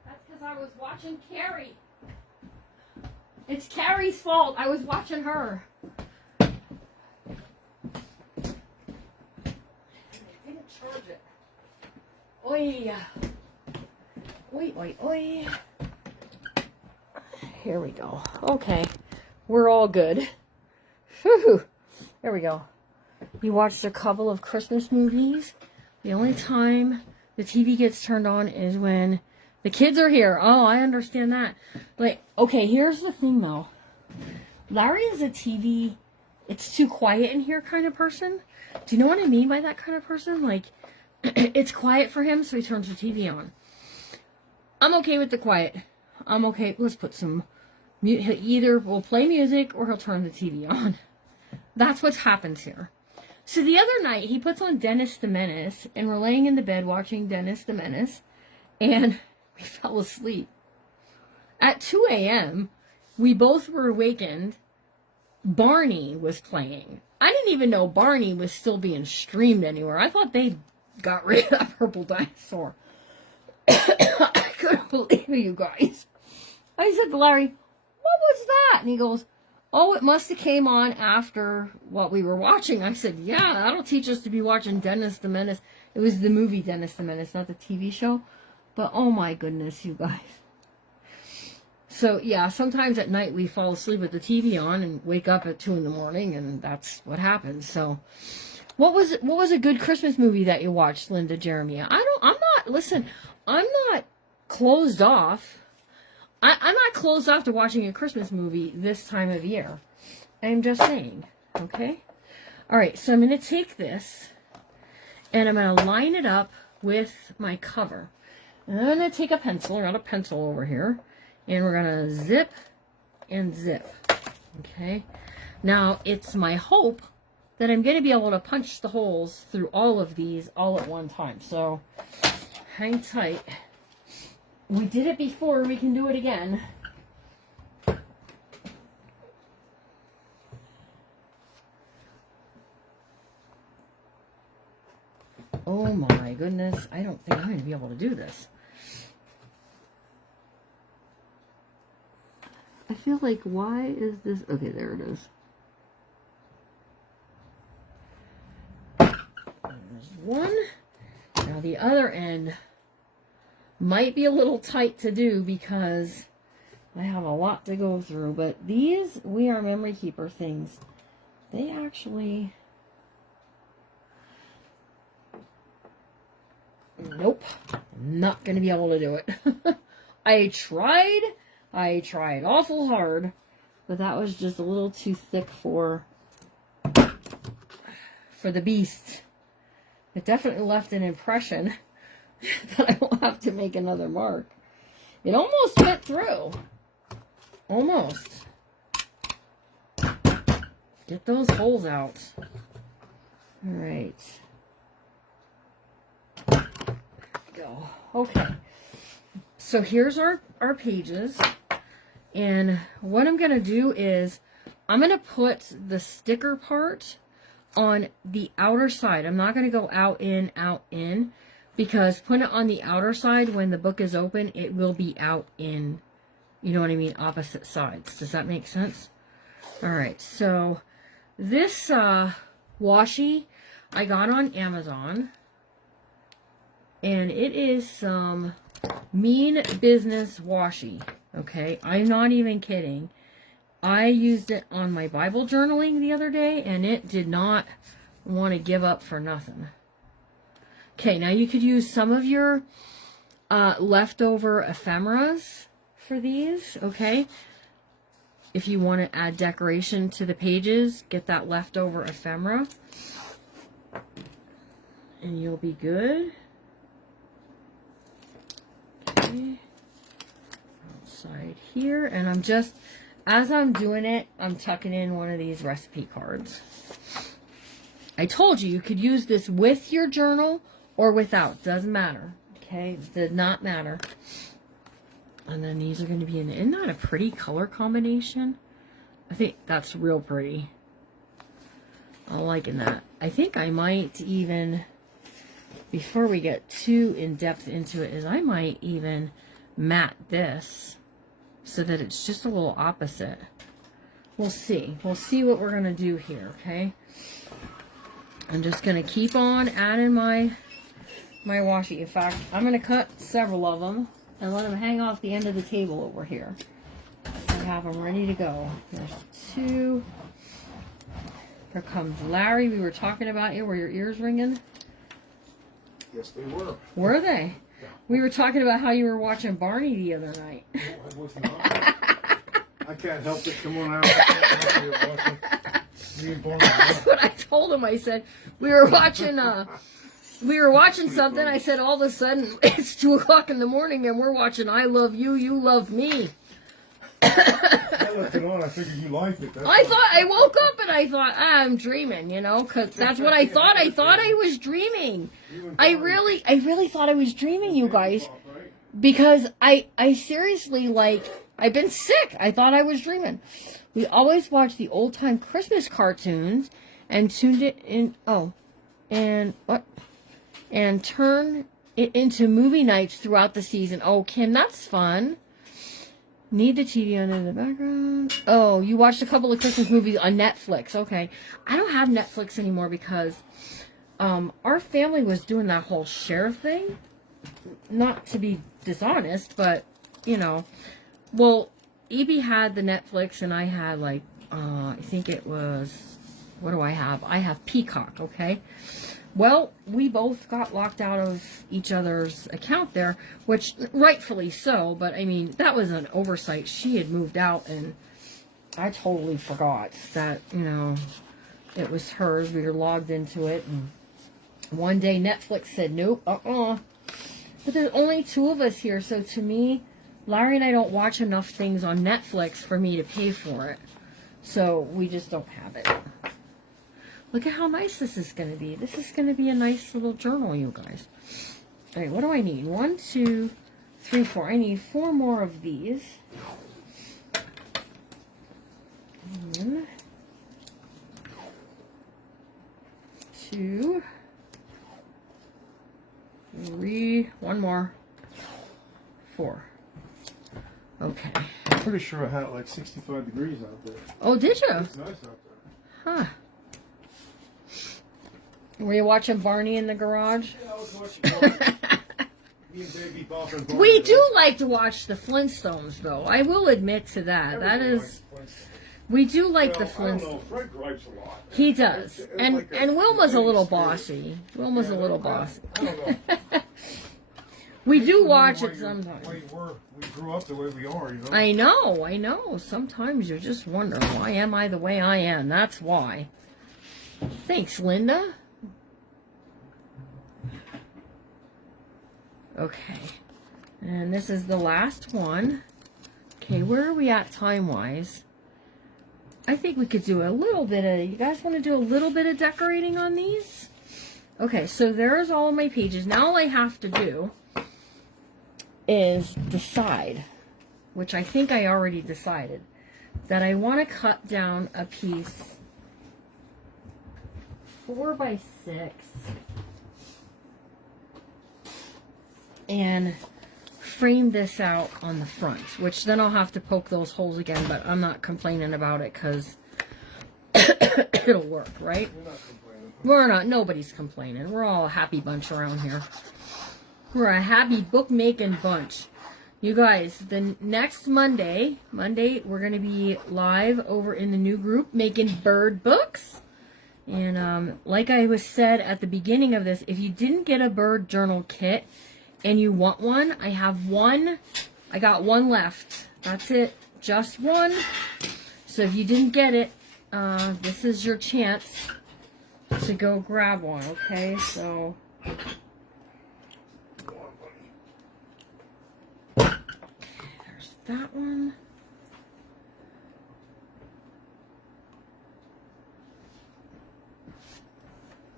That's because I was watching Carrie. It's Carrie's fault. I was watching her. I didn't charge it. Oi. Oi, oi, oi. Here we go. Okay. We're all good. Whew. There we go. We watched a couple of Christmas movies. The only time the TV gets turned on is when the kids are here. Oh, I understand that. Like, okay, here's the thing, though. Larry is a TV, it's too quiet in here kind of person. Do you know what I mean by that kind of person? Like, it's quiet for him, so he turns the TV on. I'm okay with the quiet. I'm okay. Let's put some... Either we'll play music or he'll turn the TV on. That's what happens here. So the other night, he puts on Dennis the Menace, and we're laying in the bed watching Dennis the Menace, and we fell asleep. At 2 a.m., we both were awakened. Barney was playing. I didn't even know Barney was still being streamed anywhere. I thought they got rid of that purple dinosaur. I couldn't believe it, you guys. I said to Larry, what was that? And he goes, oh, it must have came on after what we were watching. I said, yeah, that'll teach us to be watching Dennis the Menace. It was the movie Dennis the Menace, not the TV show. But oh my goodness, you guys. So yeah, sometimes at night we fall asleep with the TV on and wake up at 2 in the morning, and that's what happens. So what was a good Christmas movie that you watched, Linda Jeremiah? I'm not closed off. I'm not closed off to watching a Christmas movie this time of year. I'm just saying, okay? All right, so I'm going to take this, and I'm going to line it up with my cover. And I'm going to take a pencil. I got a pencil over here. And we're going to zip and zip. Okay? Now, it's my hope that I'm going to be able to punch the holes through all of these all at one time. So, hang tight. We did it before. We can do it again. Oh my goodness. I don't think I'm going to be able to do this. I feel like, why is this? Okay, there it is. There's one. Now the other end might be a little tight to do because I have a lot to go through, but these We Are Memory Keeper things, they actually... Nope, not going to be able to do it. I tried awful hard, but that was just a little too thick for the beast. It definitely left an impression that I will have to make another mark. It almost went through. Almost. Get those holes out. All right. Go. Okay. So here's our pages. And what I'm going to do is I'm going to put the sticker part on the outer side. I'm not going to go out, in, because putting it on the outer side when the book is open, it will be out, in. You know what I mean? Opposite sides. Does that make sense? All right. So this washi I got on Amazon. And it is some Mean Business washi. Okay? I'm not even kidding. I used it on my Bible journaling the other day, and it did not want to give up for nothing. Okay, now you could use some of your leftover ephemeras for these, okay? If you want to add decoration to the pages, get that leftover ephemera, and you'll be good. Okay. Outside here, and I'm just... As I'm doing it, I'm tucking in one of these recipe cards. I told you could use this with your journal or without. Doesn't matter. Okay? Did not matter. And then these are going to be in... Isn't that a pretty color combination? I think that's real pretty. I'm liking that. I think I might even... Before we get too in-depth into it, is I might even mat this so that it's just a little opposite. We'll see. We'll see what we're going to do here, okay? I'm just going to keep on adding my washi. In fact, I'm going to cut several of them and let them hang off the end of the table over here. So I have them ready to go. There's two. Here comes Larry. We were talking about you. Were your ears ringing? Yes, they were. Were they? Yeah. We were talking about how you were watching Barney the other night. No, I was not. I can't help it. Come on out. That's what I told him. I said we were watching something. I said all of a sudden it's 2 o'clock in the morning and we're watching I Love You, You Love Me. I left it on. I figured you liked it. I woke up and I thought, I'm dreaming, you know, because that's what I thought. I thought I was dreaming. I really thought I was dreaming, you guys, because I seriously, like, I've been sick. I thought I was dreaming. We always watched the old time Christmas cartoons and tuned it in. Oh, and what? And turn it into movie nights throughout the season. Oh, Kim, that's fun. Need the TV on in the background. Oh, you watched a couple of Christmas movies on Netflix. Okay. I don't have Netflix anymore because our family was doing that whole share thing. Not to be dishonest, but, you know. Well, Evie had the Netflix and I had, like, I think it was, what do I have? I have Peacock, okay? Well, we both got locked out of each other's account there, which rightfully so, but I mean, that was an oversight. She had moved out and I totally forgot that, you know, it was hers. We were logged into it and one day Netflix said, nope, But there's only 2 of us here, so to me, Larry and I don't watch enough things on Netflix for me to pay for it. So we just don't have it. Look at how nice this is going to be. This is going to be a nice little journal, you guys. All right, what do I need? 1, 2, 3, 4. I need 4 more of these. 1, 2, 3. 1 more. 4. Okay. I'm pretty sure I had it like 65 degrees out there. Oh, did you? It's nice out there. Huh. Were you watching Barney in the garage? Yeah, I was watching Barney. Me and Baby Bop and Barney. We do like to watch the Flintstones, though. I will admit to that. That Everybody is, likes Flintstones. we do like the Well, I don't Flintstones. know. Fred gripes a lot. He does, It's and like and Wilma's a little spirit. bossy. Wilma's a little bossy. I don't know. We do Why watch it we sometimes. grew up the way we are, you know. I know. Sometimes you just wonder, why am I the way I am? That's why. Thanks, Linda. Okay. And this is the last one. Okay, where are we at time-wise? I think we could do a little bit of... You guys want to do a little bit of decorating on these? Okay, so there's all of my pages. Now all I have to do is decide, which I think I already decided, that I want to cut down a piece 4 by 6 and frame this out on the front, which then I'll have to poke those holes again, but I'm not complaining about it because it'll work, right? You're not complaining. We're not, nobody's complaining. We're all a happy bunch around here. We're a happy bookmaking bunch. You guys, the next Monday, we're going to be live over in the new group making bird books. And like I was said at the beginning of this, if you didn't get a bird journal kit and you want one, I have one. I got one left. That's it. Just one. So if you didn't get it, this is your chance to go grab one, okay? So... that one.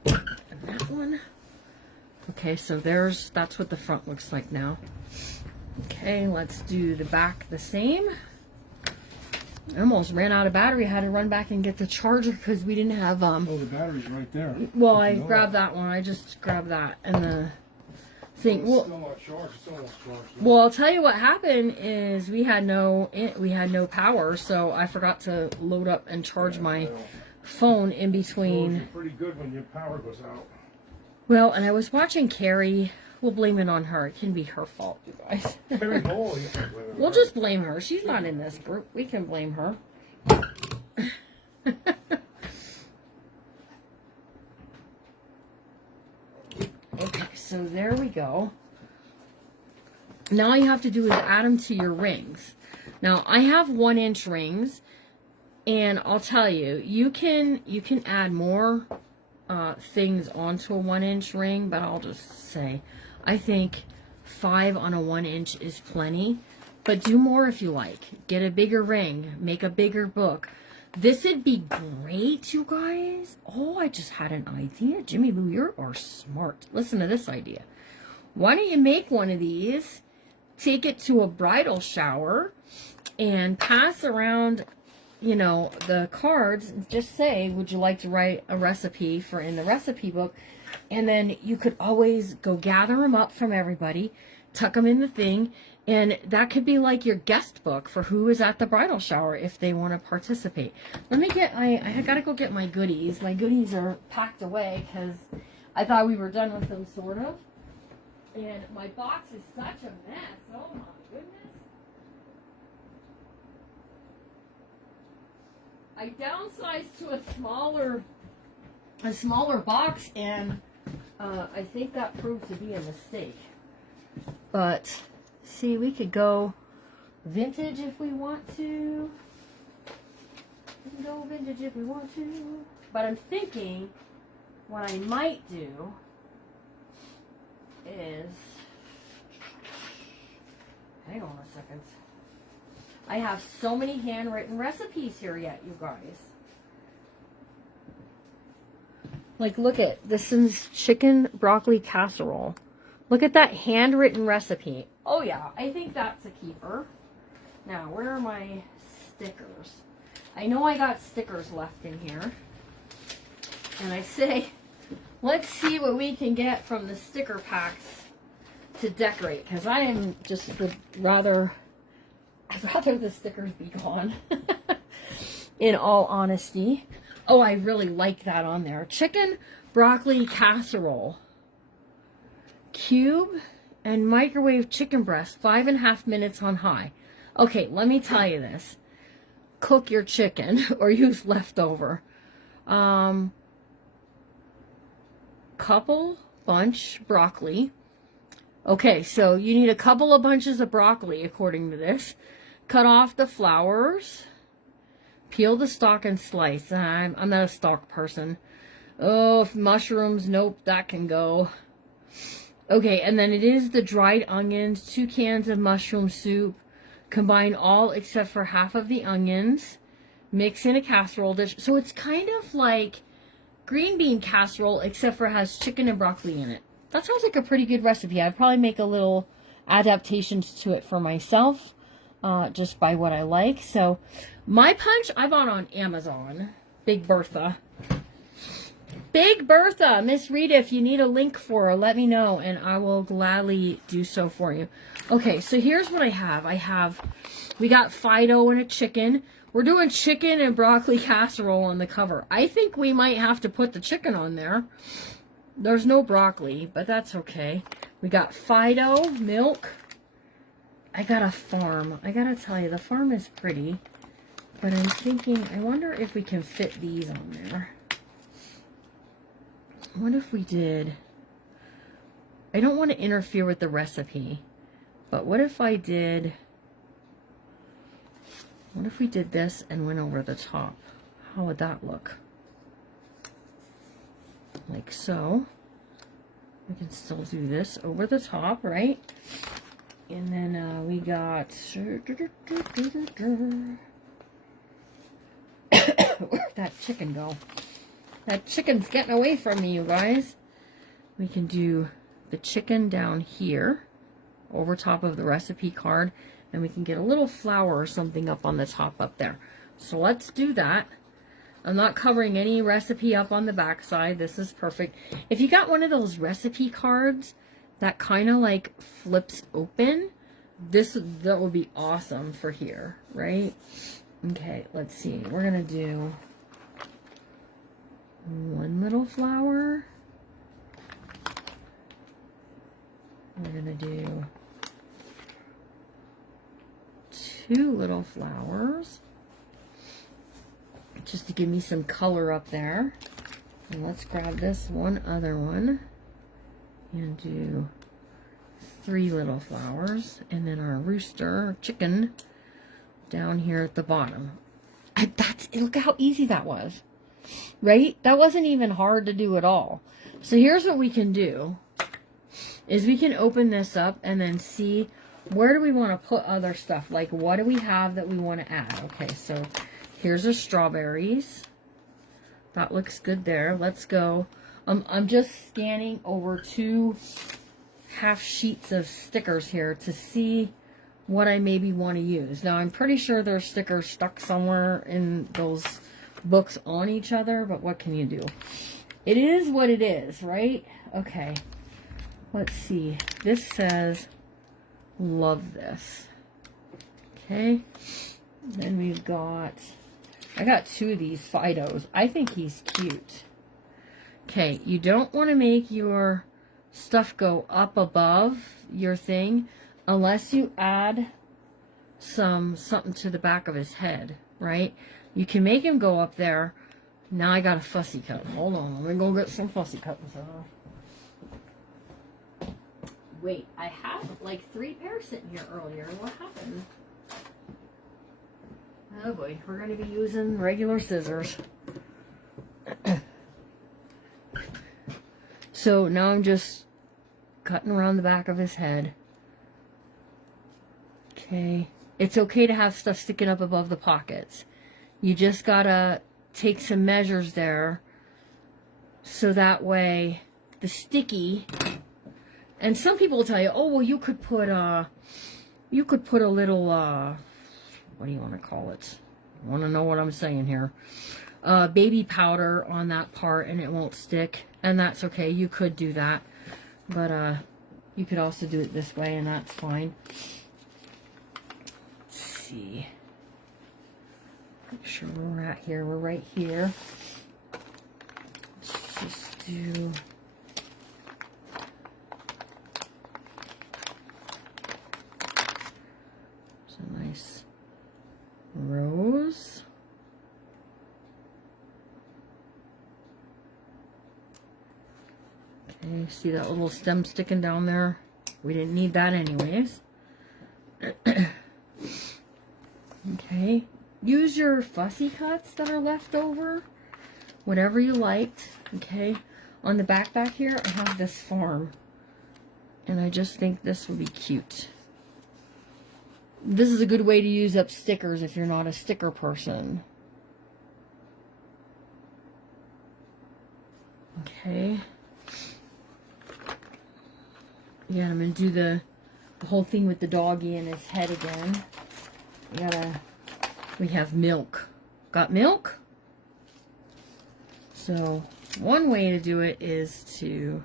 And that one. Okay, so that's what the front looks like now. Okay, let's do the back the same. I almost ran out of battery. I had to run back and get the charger because we didn't have Oh, the battery's right there. well, I grabbed that one. I just grabbed that and the thing. It's Well, still not charged. It's almost charged. well, I'll tell you what happened is we had no power, so I forgot to load up and charge my phone in between. It's pretty good when your power goes out. Well, and I was watching Carrie. We'll blame it on her. It can be her fault, you guys. Very whole, you can blame it on We'll her. just blame her. She's not in this group. We can blame her. Okay, so there we go. Now all you have to do is add them to your rings. Now I have 1-inch rings, and I'll tell you, you can add more things onto a 1-inch ring, but I'll just say, I think 5 on a 1-inch is plenty. But do more if you like. Get a bigger ring. Make a bigger book. This would be great, you guys. Oh, I just had an idea. Jimmy Boo, you are smart. Listen to this idea. Why don't you make one of these, take it to a bridal shower, and pass around, you know, the cards. Just say, would you like to write a recipe for in the recipe book? And then you could always go gather them up from everybody, tuck them in the thing, and that could be like your guest book for who is at the bridal shower if they want to participate. Let me get, I gotta go get my goodies. My goodies are packed away because I thought we were done with them, sort of. And my box is such a mess. Oh my goodness. I downsized to a smaller box, and I think that proved to be a mistake. But see, we could go vintage if we want to. We can go vintage if we want to. But I'm thinking what I might do is, hang on a second. I have so many handwritten recipes here yet, you guys. Like, look at this is chicken broccoli casserole. Look at that handwritten recipe. Oh yeah, I think that's a keeper. Now, where are my stickers? I know I got stickers left in here. And I say, let's see what we can get from the sticker packs to decorate. Because I am just I'd rather the stickers be gone. In all honesty. Oh, I really like that on there. Chicken broccoli casserole. Cube and microwave chicken breast, 5.5 minutes on high. Okay, let me tell you this. Cook your chicken or use leftover. Couple bunch broccoli. Okay, so you need a couple of bunches of broccoli according to this. Cut off the flowers. Peel the stalk and slice. I'm not a stalk person. Oh, mushrooms, nope, that can go. Okay, and then it is the dried onions, 2 cans of mushroom soup. Combine all except for half of the onions. Mix in a casserole dish. So it's kind of like green bean casserole, except for it has chicken and broccoli in it. That sounds like a pretty good recipe. I'd probably make a little adaptations to it for myself, just by what I like. So my punch I bought on Amazon. Big Bertha. Big Bertha, Miss Rita, if you need a link for her, let me know, and I will gladly do so for you. Okay, so here's what I have. We got Fido and a chicken. We're doing chicken and broccoli casserole on the cover. I think we might have to put the chicken on there. There's no broccoli, but that's okay. We got Fido, milk. I got a farm. I gotta tell you, the farm is pretty, but I'm thinking, I wonder if we can fit these on there. What if we did, I don't want to interfere with the recipe, but what if I did, what if we did this and went over the top? How would that look? Like so. We can still do this over the top, right? And then we got, where'd that chicken go? That chicken's getting away from me, you guys. We can do the chicken down here over top of the recipe card, and we can get a little flour or something up on the top up there. So let's do that. I'm not covering any recipe up on the back side. This is perfect. If you got one of those recipe cards that kind of like flips open, that would be awesome for here, right? Okay, let's see. We're gonna do one little flower. We're gonna do 2 little flowers, just to give me some color up there. And let's grab this one other one and do 3 little flowers, and then our rooster chicken down here at the bottom. Look how easy that was. Right? That wasn't even hard to do at all. So here's what we can do, is we can open this up and then see where do we want to put other stuff. Like, what do we have that we want to add? Okay, so here's our strawberries. That looks good there. Let's go. I'm just scanning over 2 half sheets of stickers here to see what I maybe want to use. Now, I'm pretty sure there's stickers stuck somewhere in those books on each other, but what can you do? It is what it is, right? Okay, let's see. This says, love this. Okay, then we've got, I got 2 of these Fidos. I think he's cute. Okay, you don't want to make your stuff go up above your thing unless you add something to the back of his head, right? You can make him go up there. Now I got a fussy cut. Hold on, let me go get some fussy cuttings. Wait, I had like 3 pairs sitting here earlier. What happened? Oh boy, we're going to be using regular scissors. So now I'm just cutting around the back of his head. Okay. It's okay to have stuff sticking up above the pockets. You just gotta take some measures there, so that way the sticky, and some people will tell you, oh well, you could put a little what do you want to call it? I want to know what I'm saying here. Baby powder on that part and it won't stick, and that's okay. You could do that, but you could also do it this way, and that's fine. Let's see. Make sure where we're at here. We're right here. Let's just do some nice rose. Okay, see that little stem sticking down there? We didn't need that anyways. Okay, use your fussy cuts that are left over, whatever you liked. Okay, on the back here, I have this farm, and I just think this would be cute. This is a good way to use up stickers if you're not a sticker person. Okay. Yeah, I'm going to do the whole thing with the doggy and his head again. We have milk. Got milk? So, one way to do it is to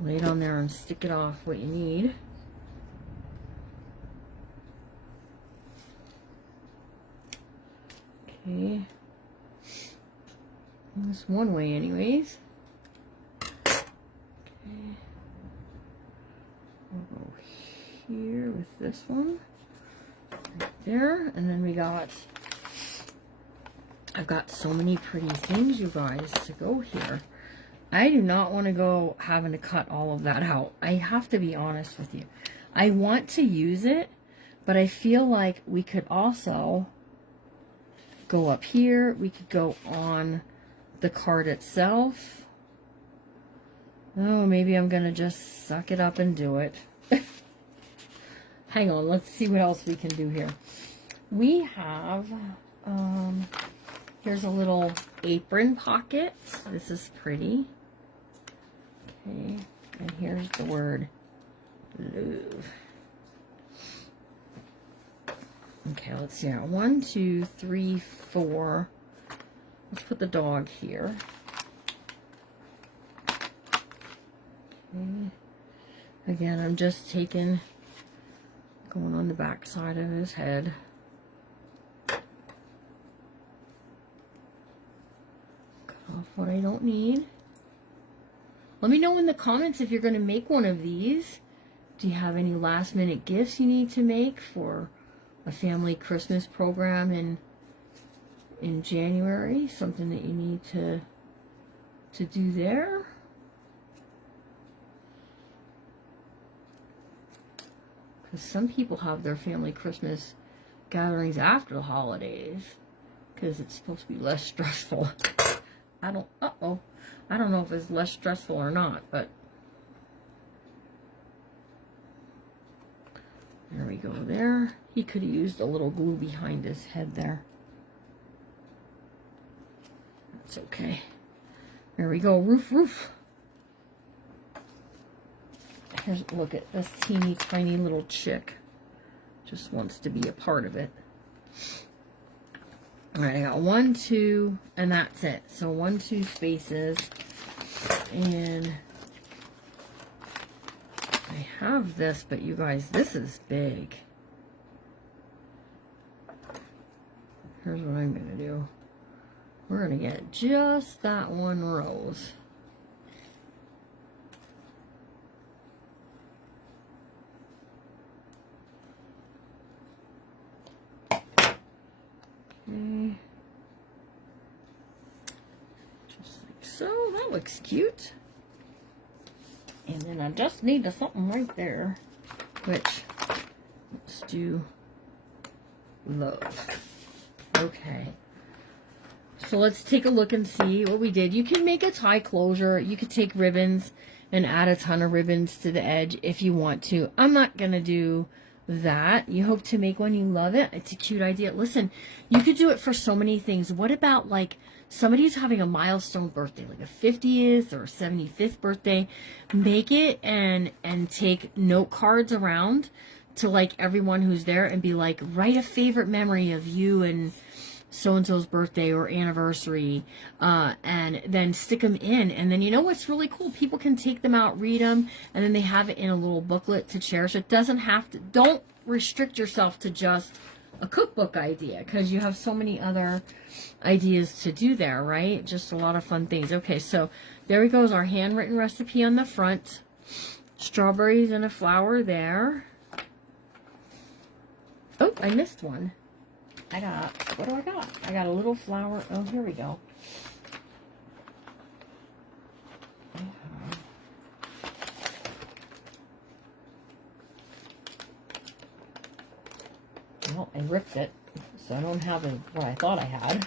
lay it on there and stick it off what you need. Okay. That's one way anyways. We'll go here with this one right there, and then I've got so many pretty things, you guys, to go here. I do not want to go having to cut all of that out. I have to be honest with you. I want to use it, but I feel like we could also go up here. We could go on the card itself. Oh, maybe I'm gonna just suck it up and do it. Hang on, let's see what else we can do here. We have, here's a little apron pocket. This is pretty. Okay, and here's the word love. Okay, let's see. 1, 2, 3, 4. Let's put the dog here. Okay. Again, I'm just going on the back side of his head. Cut off what I don't need. Let me know in the comments if you're going to make one of these. Do you have any last minute gifts you need to make for a family Christmas program in January? Something that you need to do there? Because some people have their family Christmas gatherings after the holidays because it's supposed to be less stressful. I don't know if it's less stressful or not, but there we go there. He could have used a little glue behind his head there. That's okay. There we go. Roof. Here's, look at this teeny tiny little chick. Just wants to be a part of it. Alright, I got 1, 2, and that's it. So 1, 2 spaces. And I have this, but you guys, this is big. Here's what I'm going to do. We're going to get just that one rose. Okay. Just like so. That looks cute. And then I just need something right there, which, let's do love. Okay. So let's take a look and see what we did. You can make a tie closure. You could take ribbons and add a ton of ribbons to the edge if you want to. I'm not going to do that. You hope to make one. You love it. It's a cute idea. Listen, you could do it for so many things. What about like somebody who's having a milestone birthday, like a 50th or 75th birthday? Make it and take note cards around to like everyone who's there and be like, write a favorite memory of you and so-and-so's birthday or anniversary, and then stick them in. And then you know what's really cool? People can take them out, read them, and then they have it in a little booklet to cherish. It doesn't have to, don't restrict yourself to just a cookbook idea, because you have so many other ideas to do there, right? Just a lot of fun things. Okay, so there we go, is our handwritten recipe on the front. Strawberries and a flower there. Oh, I missed one. I got, what do I got? I got a little flower. Oh, here we go. Well, I ripped it, so I don't have what I thought I had.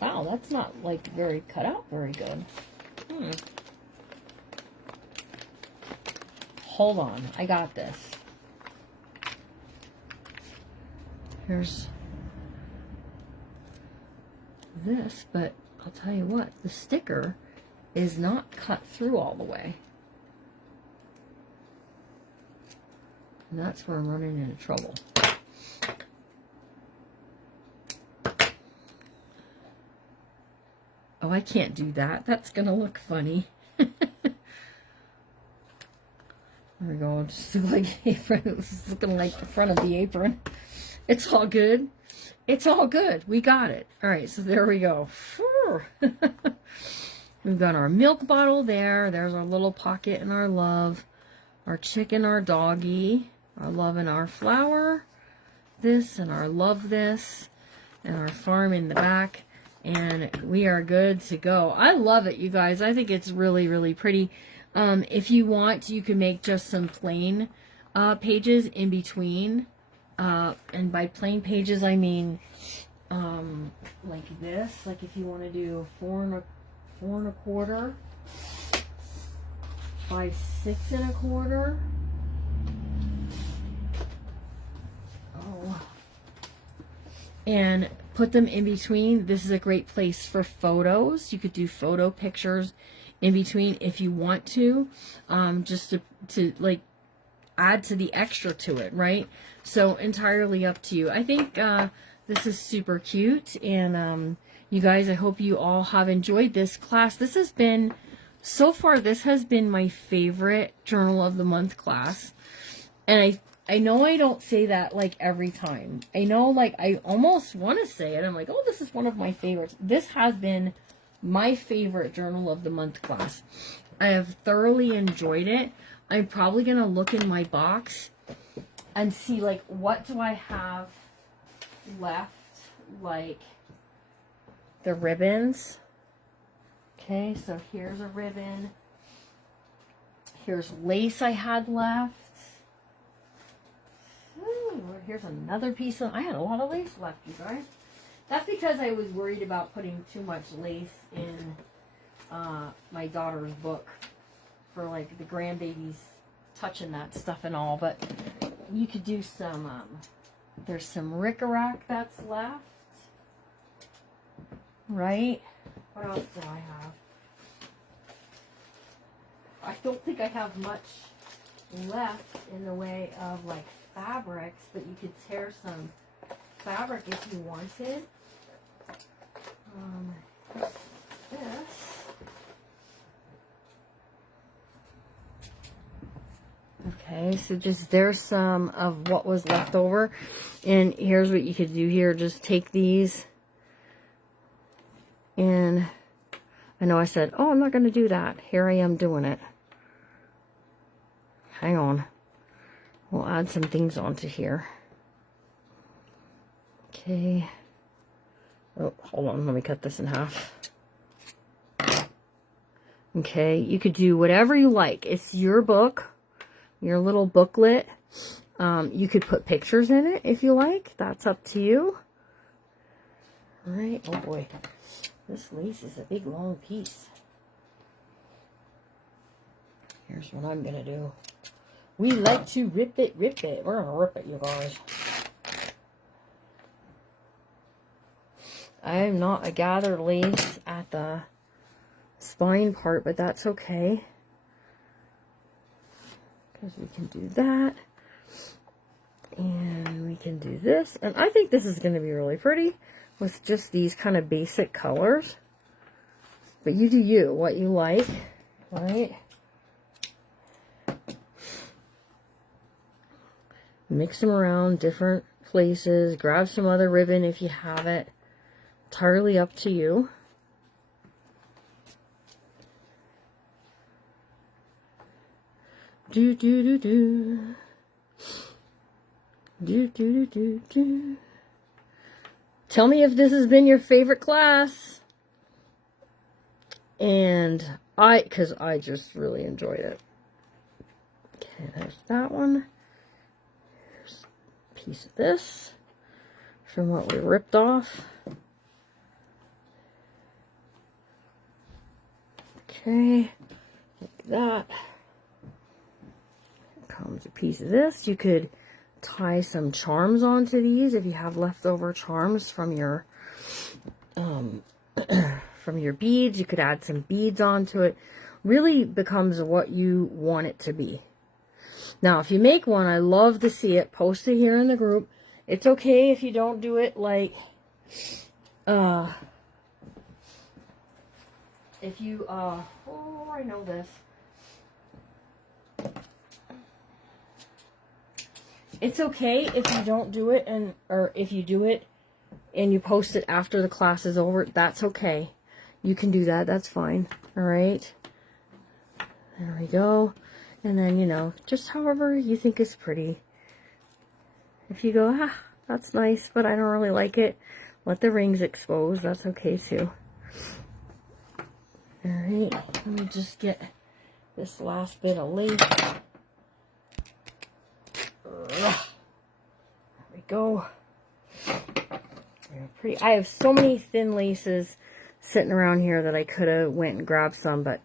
Wow, that's not, like, very cut out very good. Hold on, I got this. Here's this, but I'll tell you what, the sticker is not cut through all the way. And that's where I'm running into trouble. Oh, I can't do that. That's going to look funny. There we go. I'll just do like apron. This is looking like the front of the apron. It's all good. It's all good. We got it. All right, so there we go. We've got our milk bottle there. There's our little pocket and our love. Our chicken, our doggy. Our love and our flower. This and our love this. And our farm in the back. And we are good to go. I love it, you guys. I think it's really, really pretty. If you want, you can make just some plain pages in between. And by plain pages, I mean like this. Like if you want to do 4 1/4 by 6 1/4. Oh. And put them in between. This is a great place for photos. You could do photo pictures in between if you want to, just to like add to the extra to it, right? So entirely up to you. I think this is super cute, and you guys, I hope you all have enjoyed this class. This has been, so far, this has been my favorite Journal of the Month class, and I know I don't say that like every time. I know, like, I almost want to say it. I'm like, oh, this is one of my favorites. This has been my favorite Journal of the Month class. I have thoroughly enjoyed it. I'm probably going to look in my box and see, like, what do I have left? Like, the ribbons. Okay, so here's a ribbon. Here's lace I had left. Here's another piece of, I had a lot of lace left, you guys. That's because I was worried about putting too much lace in my daughter's book for like the grandbabies touching that stuff and all. But you could do some, there's some rickrack that's left. Right? What else do I have? I don't think I have much left in the way of like fabrics, but you could tear some fabric if you wanted. This. Okay, so just there's some of what was left over, and here's what you could do here. Just take these, and I know I said, oh, I'm not going to do that. Here I am doing it. Hang on. We'll add some things onto here. Okay. Oh, hold on. Let me cut this in half. Okay. You could do whatever you like. It's your book. Your little booklet. You could put pictures in it if you like. That's up to you. Alright. Oh boy. This lace is a big long piece. Here's what I'm going to do. We like to rip it, rip it. We're going to rip it, you guys. I'm not a gathered lace at the spine part, but that's okay. Because we can do that. And we can do this. And I think this is going to be really pretty with just these kind of basic colors. But you do you, what you like, right? Mix them around different places. Grab some other ribbon if you have it. Entirely up to you. Do do do do. Do do do do do. Tell me if this has been your favorite class. And because I just really enjoyed it. Okay, there's that one. Here's a piece of this from what we ripped off. Okay, like that. Here comes a piece of this. You could tie some charms onto these if you have leftover charms from your from your beads. You could add some beads onto it. Really becomes what you want it to be. Now, if you make one, I love to see it. Post it here in the group. It's okay if you don't do it like if you oh, I know this. It's okay if you don't do it, or if you do it and you post it after the class is over. That's okay. You can do that. That's fine. All right. There we go. And then, you know, just however you think is pretty. If you go, that's nice, but I don't really like it, let the rings expose. That's okay too. All right. Let me just get this last bit of lace. There we go. Pretty. I have so many thin laces sitting around here that I could have went and grabbed some, but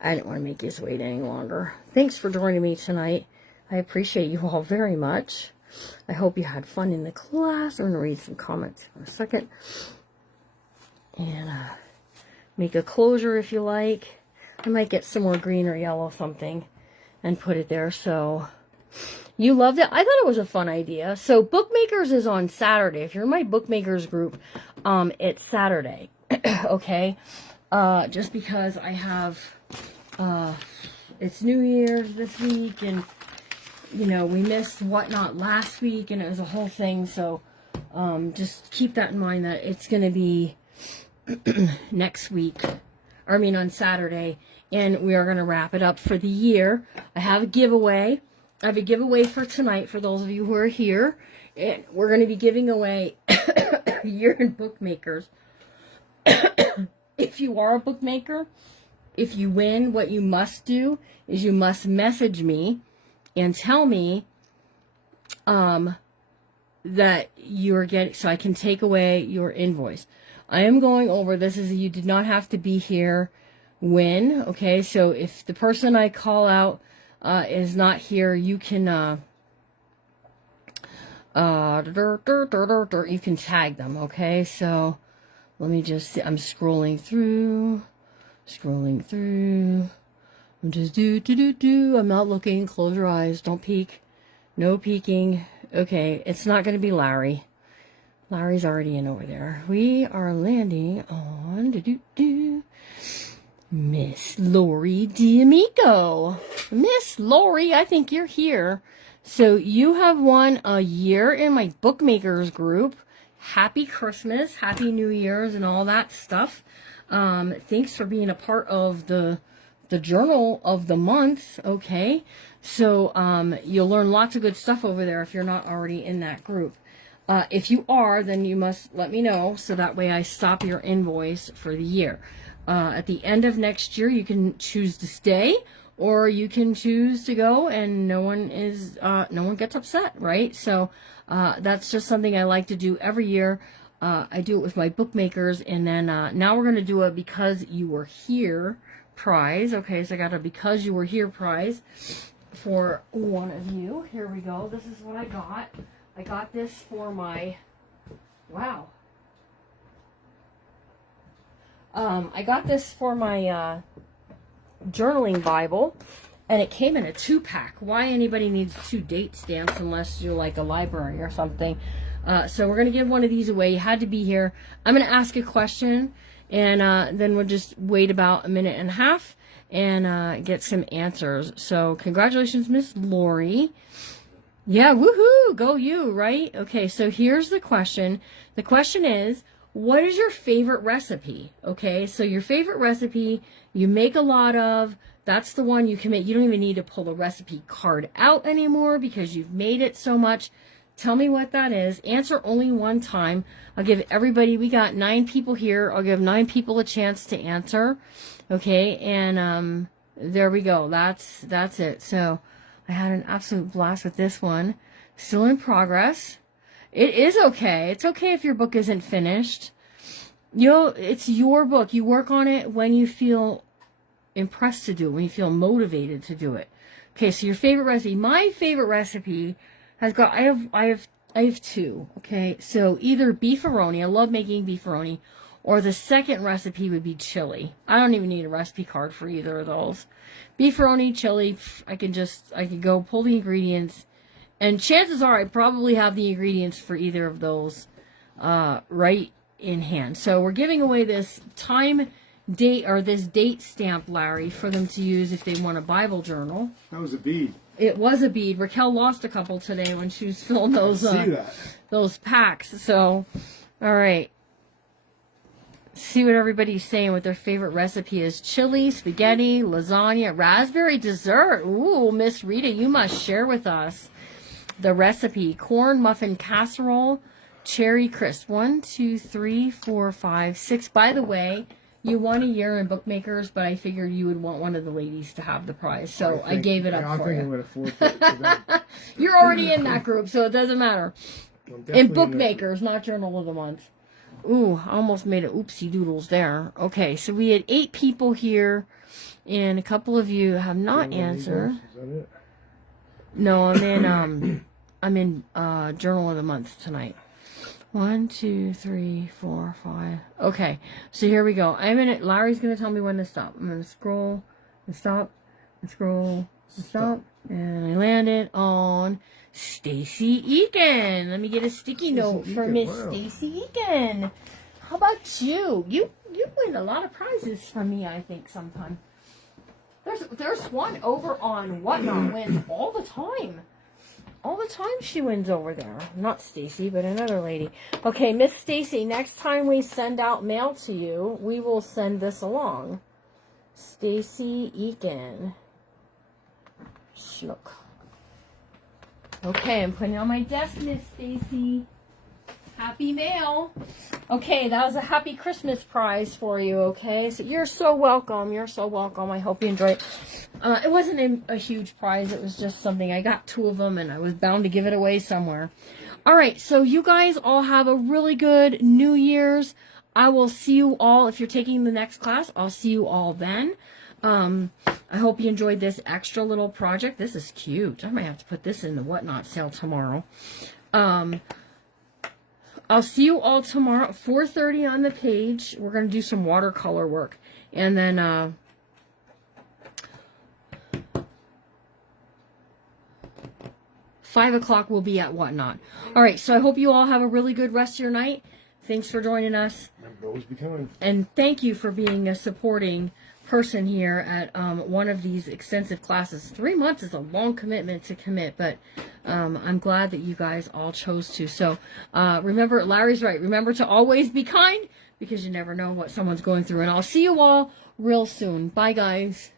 I didn't want to make you wait any longer. Thanks for joining me tonight. I appreciate you all very much. I hope you had fun in the class. I'm going to read some comments for a second. And make a closure if you like. I might get some more green or yellow something and put it there. So you loved it. I thought it was a fun idea. So Bookmakers is on Saturday. If you're in my Bookmakers group, it's Saturday. Okay. Just because I have, it's New Year's this week, and you know, we missed Whatnot last week, and it was a whole thing. So just keep that in mind, that it's going to be next week, or I mean on Saturday, and we are going to wrap it up for the year. I have a giveaway. I have a giveaway for tonight for those of you who are here, and we're going to be giving away a year in Bookmakers. If you are a bookmaker, if you win, what you must do is you must message me and tell me that you're getting, so I can take away your invoice. I am going over, this is, you did not have to be here when, okay? So if the person I call out is not here, you can you can tag them, okay? So let me just see. I'm scrolling through. I'm just I'm not looking. Close your eyes. Don't peek. No peeking. Okay, it's not going to be Larry. Larry's already in over there. We are landing on Miss Lori D'Amico. Miss Lori, I think you're here. So you have won a year in my Bookmakers group. Happy Christmas, Happy New Year's, and all that stuff. Thanks for being a part of the journal of the month. Okay, so you'll learn lots of good stuff over there if you're not already in that group. If you are, then you must let me know, so that way I stop your invoice for the year. At the end of next year, you can choose to stay, or you can choose to go, and no one gets upset, right? So that's just something I like to do every year. I do it with my Bookmakers, and then now we're going to do a Because You Were Here prize. Okay, so I got a Because You Were Here prize for one of you. Here we go. This is what I got. I got this for my, wow. I got this for my journaling Bible, and it came in a 2-pack. Why anybody needs 2 date stamps unless you're like a library or something. So we're going to give one of these away. You had to be here. I'm going to ask a question, and then we'll just wait about a minute and a half and get some answers. So congratulations, Miss Lori. Yeah, woohoo, go you, right? Okay, so here's the question. The question is, what is your favorite recipe? Okay, so your favorite recipe you make a lot of, that's the one you can make. You don't even need to pull the recipe card out anymore because you've made it so much. Tell me what that is. Answer only one time. I'll give everybody, we got 9 people here. I'll give 9 people a chance to answer. Okay, and there we go. That's it. So I had an absolute blast with this one. Still in progress. It is okay. It's okay if your book isn't finished. It's your book. You work on it when you feel impressed to do it, when you feel motivated to do it. Okay, so your favorite recipe. My favorite recipe has got, I have 2. Okay, so either beefaroni. I love making beefaroni. Or the second recipe would be chili. I don't even need a recipe card for either of those. Beefaroni, chili, I could go pull the ingredients. And chances are I probably have the ingredients for either of those right in hand. So we're giving away this this date stamp, Larry, for them to use if they want a Bible journal. That was a bead. It was a bead. Raquel lost a couple today when she was filling those packs. So, all right. See what everybody's saying what their favorite recipe is. Chili, spaghetti, lasagna, raspberry dessert. Ooh, Miss Rita, you must share with us the recipe. Corn muffin casserole, cherry crisp. 1, 2, 3, 4, 5, 6. By the way, you won a year in Bookmakers, but I figured you would want one of the ladies to have the prize, so I gave it up for you. I'm forfeit. You're already in that group, so it doesn't matter. In Bookmakers, not Journal of the Month. Ooh, I almost made a oopsie doodles there. Okay, so we had 8 people here, and a couple of you have not answered. Is that it? No, I'm in Journal of the Month tonight. 1, 2, 3, 4, 5. Okay, so here we go. I'm in it. Larry's gonna tell me when to stop. I'm gonna scroll and stop and scroll and stop, and I landed on Stacy Eakin. Let me get a sticky note for Miss Stacy Eakin. How about you? You win a lot of prizes from me, I think, sometimes. There's one over on Whatnot wins all the time. All the time she wins over there. Not Stacy, but another lady. Okay, Miss Stacy, next time we send out mail to you, we will send this along. Stacy Eakin. Schnook. Okay, I'm putting it on my desk, Miss Stacy. Happy mail. Okay, that was a happy Christmas prize for you, okay? So you're so welcome. You're so welcome. I hope you enjoy it. It wasn't a huge prize. It was just something. I got 2 of them, and I was bound to give it away somewhere. All right, so you guys all have a really good New Year's. I will see you all. If you're taking the next class, I'll see you all then. I hope you enjoyed this extra little project. This is cute. I might have to put this in the Whatnot sale tomorrow. I'll see you all tomorrow at 4:30 on the page. We're going to do some watercolor work. And then 5 o'clock we'll be at Whatnot. All right, so I hope you all have a really good rest of your night. Thanks for joining us. And thank you for being a supporting person here at one of these extensive classes. 3 months is a long commitment to commit, but I'm glad that you guys all chose to. So remember, Larry's right. Remember to always be kind, because you never know what someone's going through. And I'll see you all real soon. Bye, guys.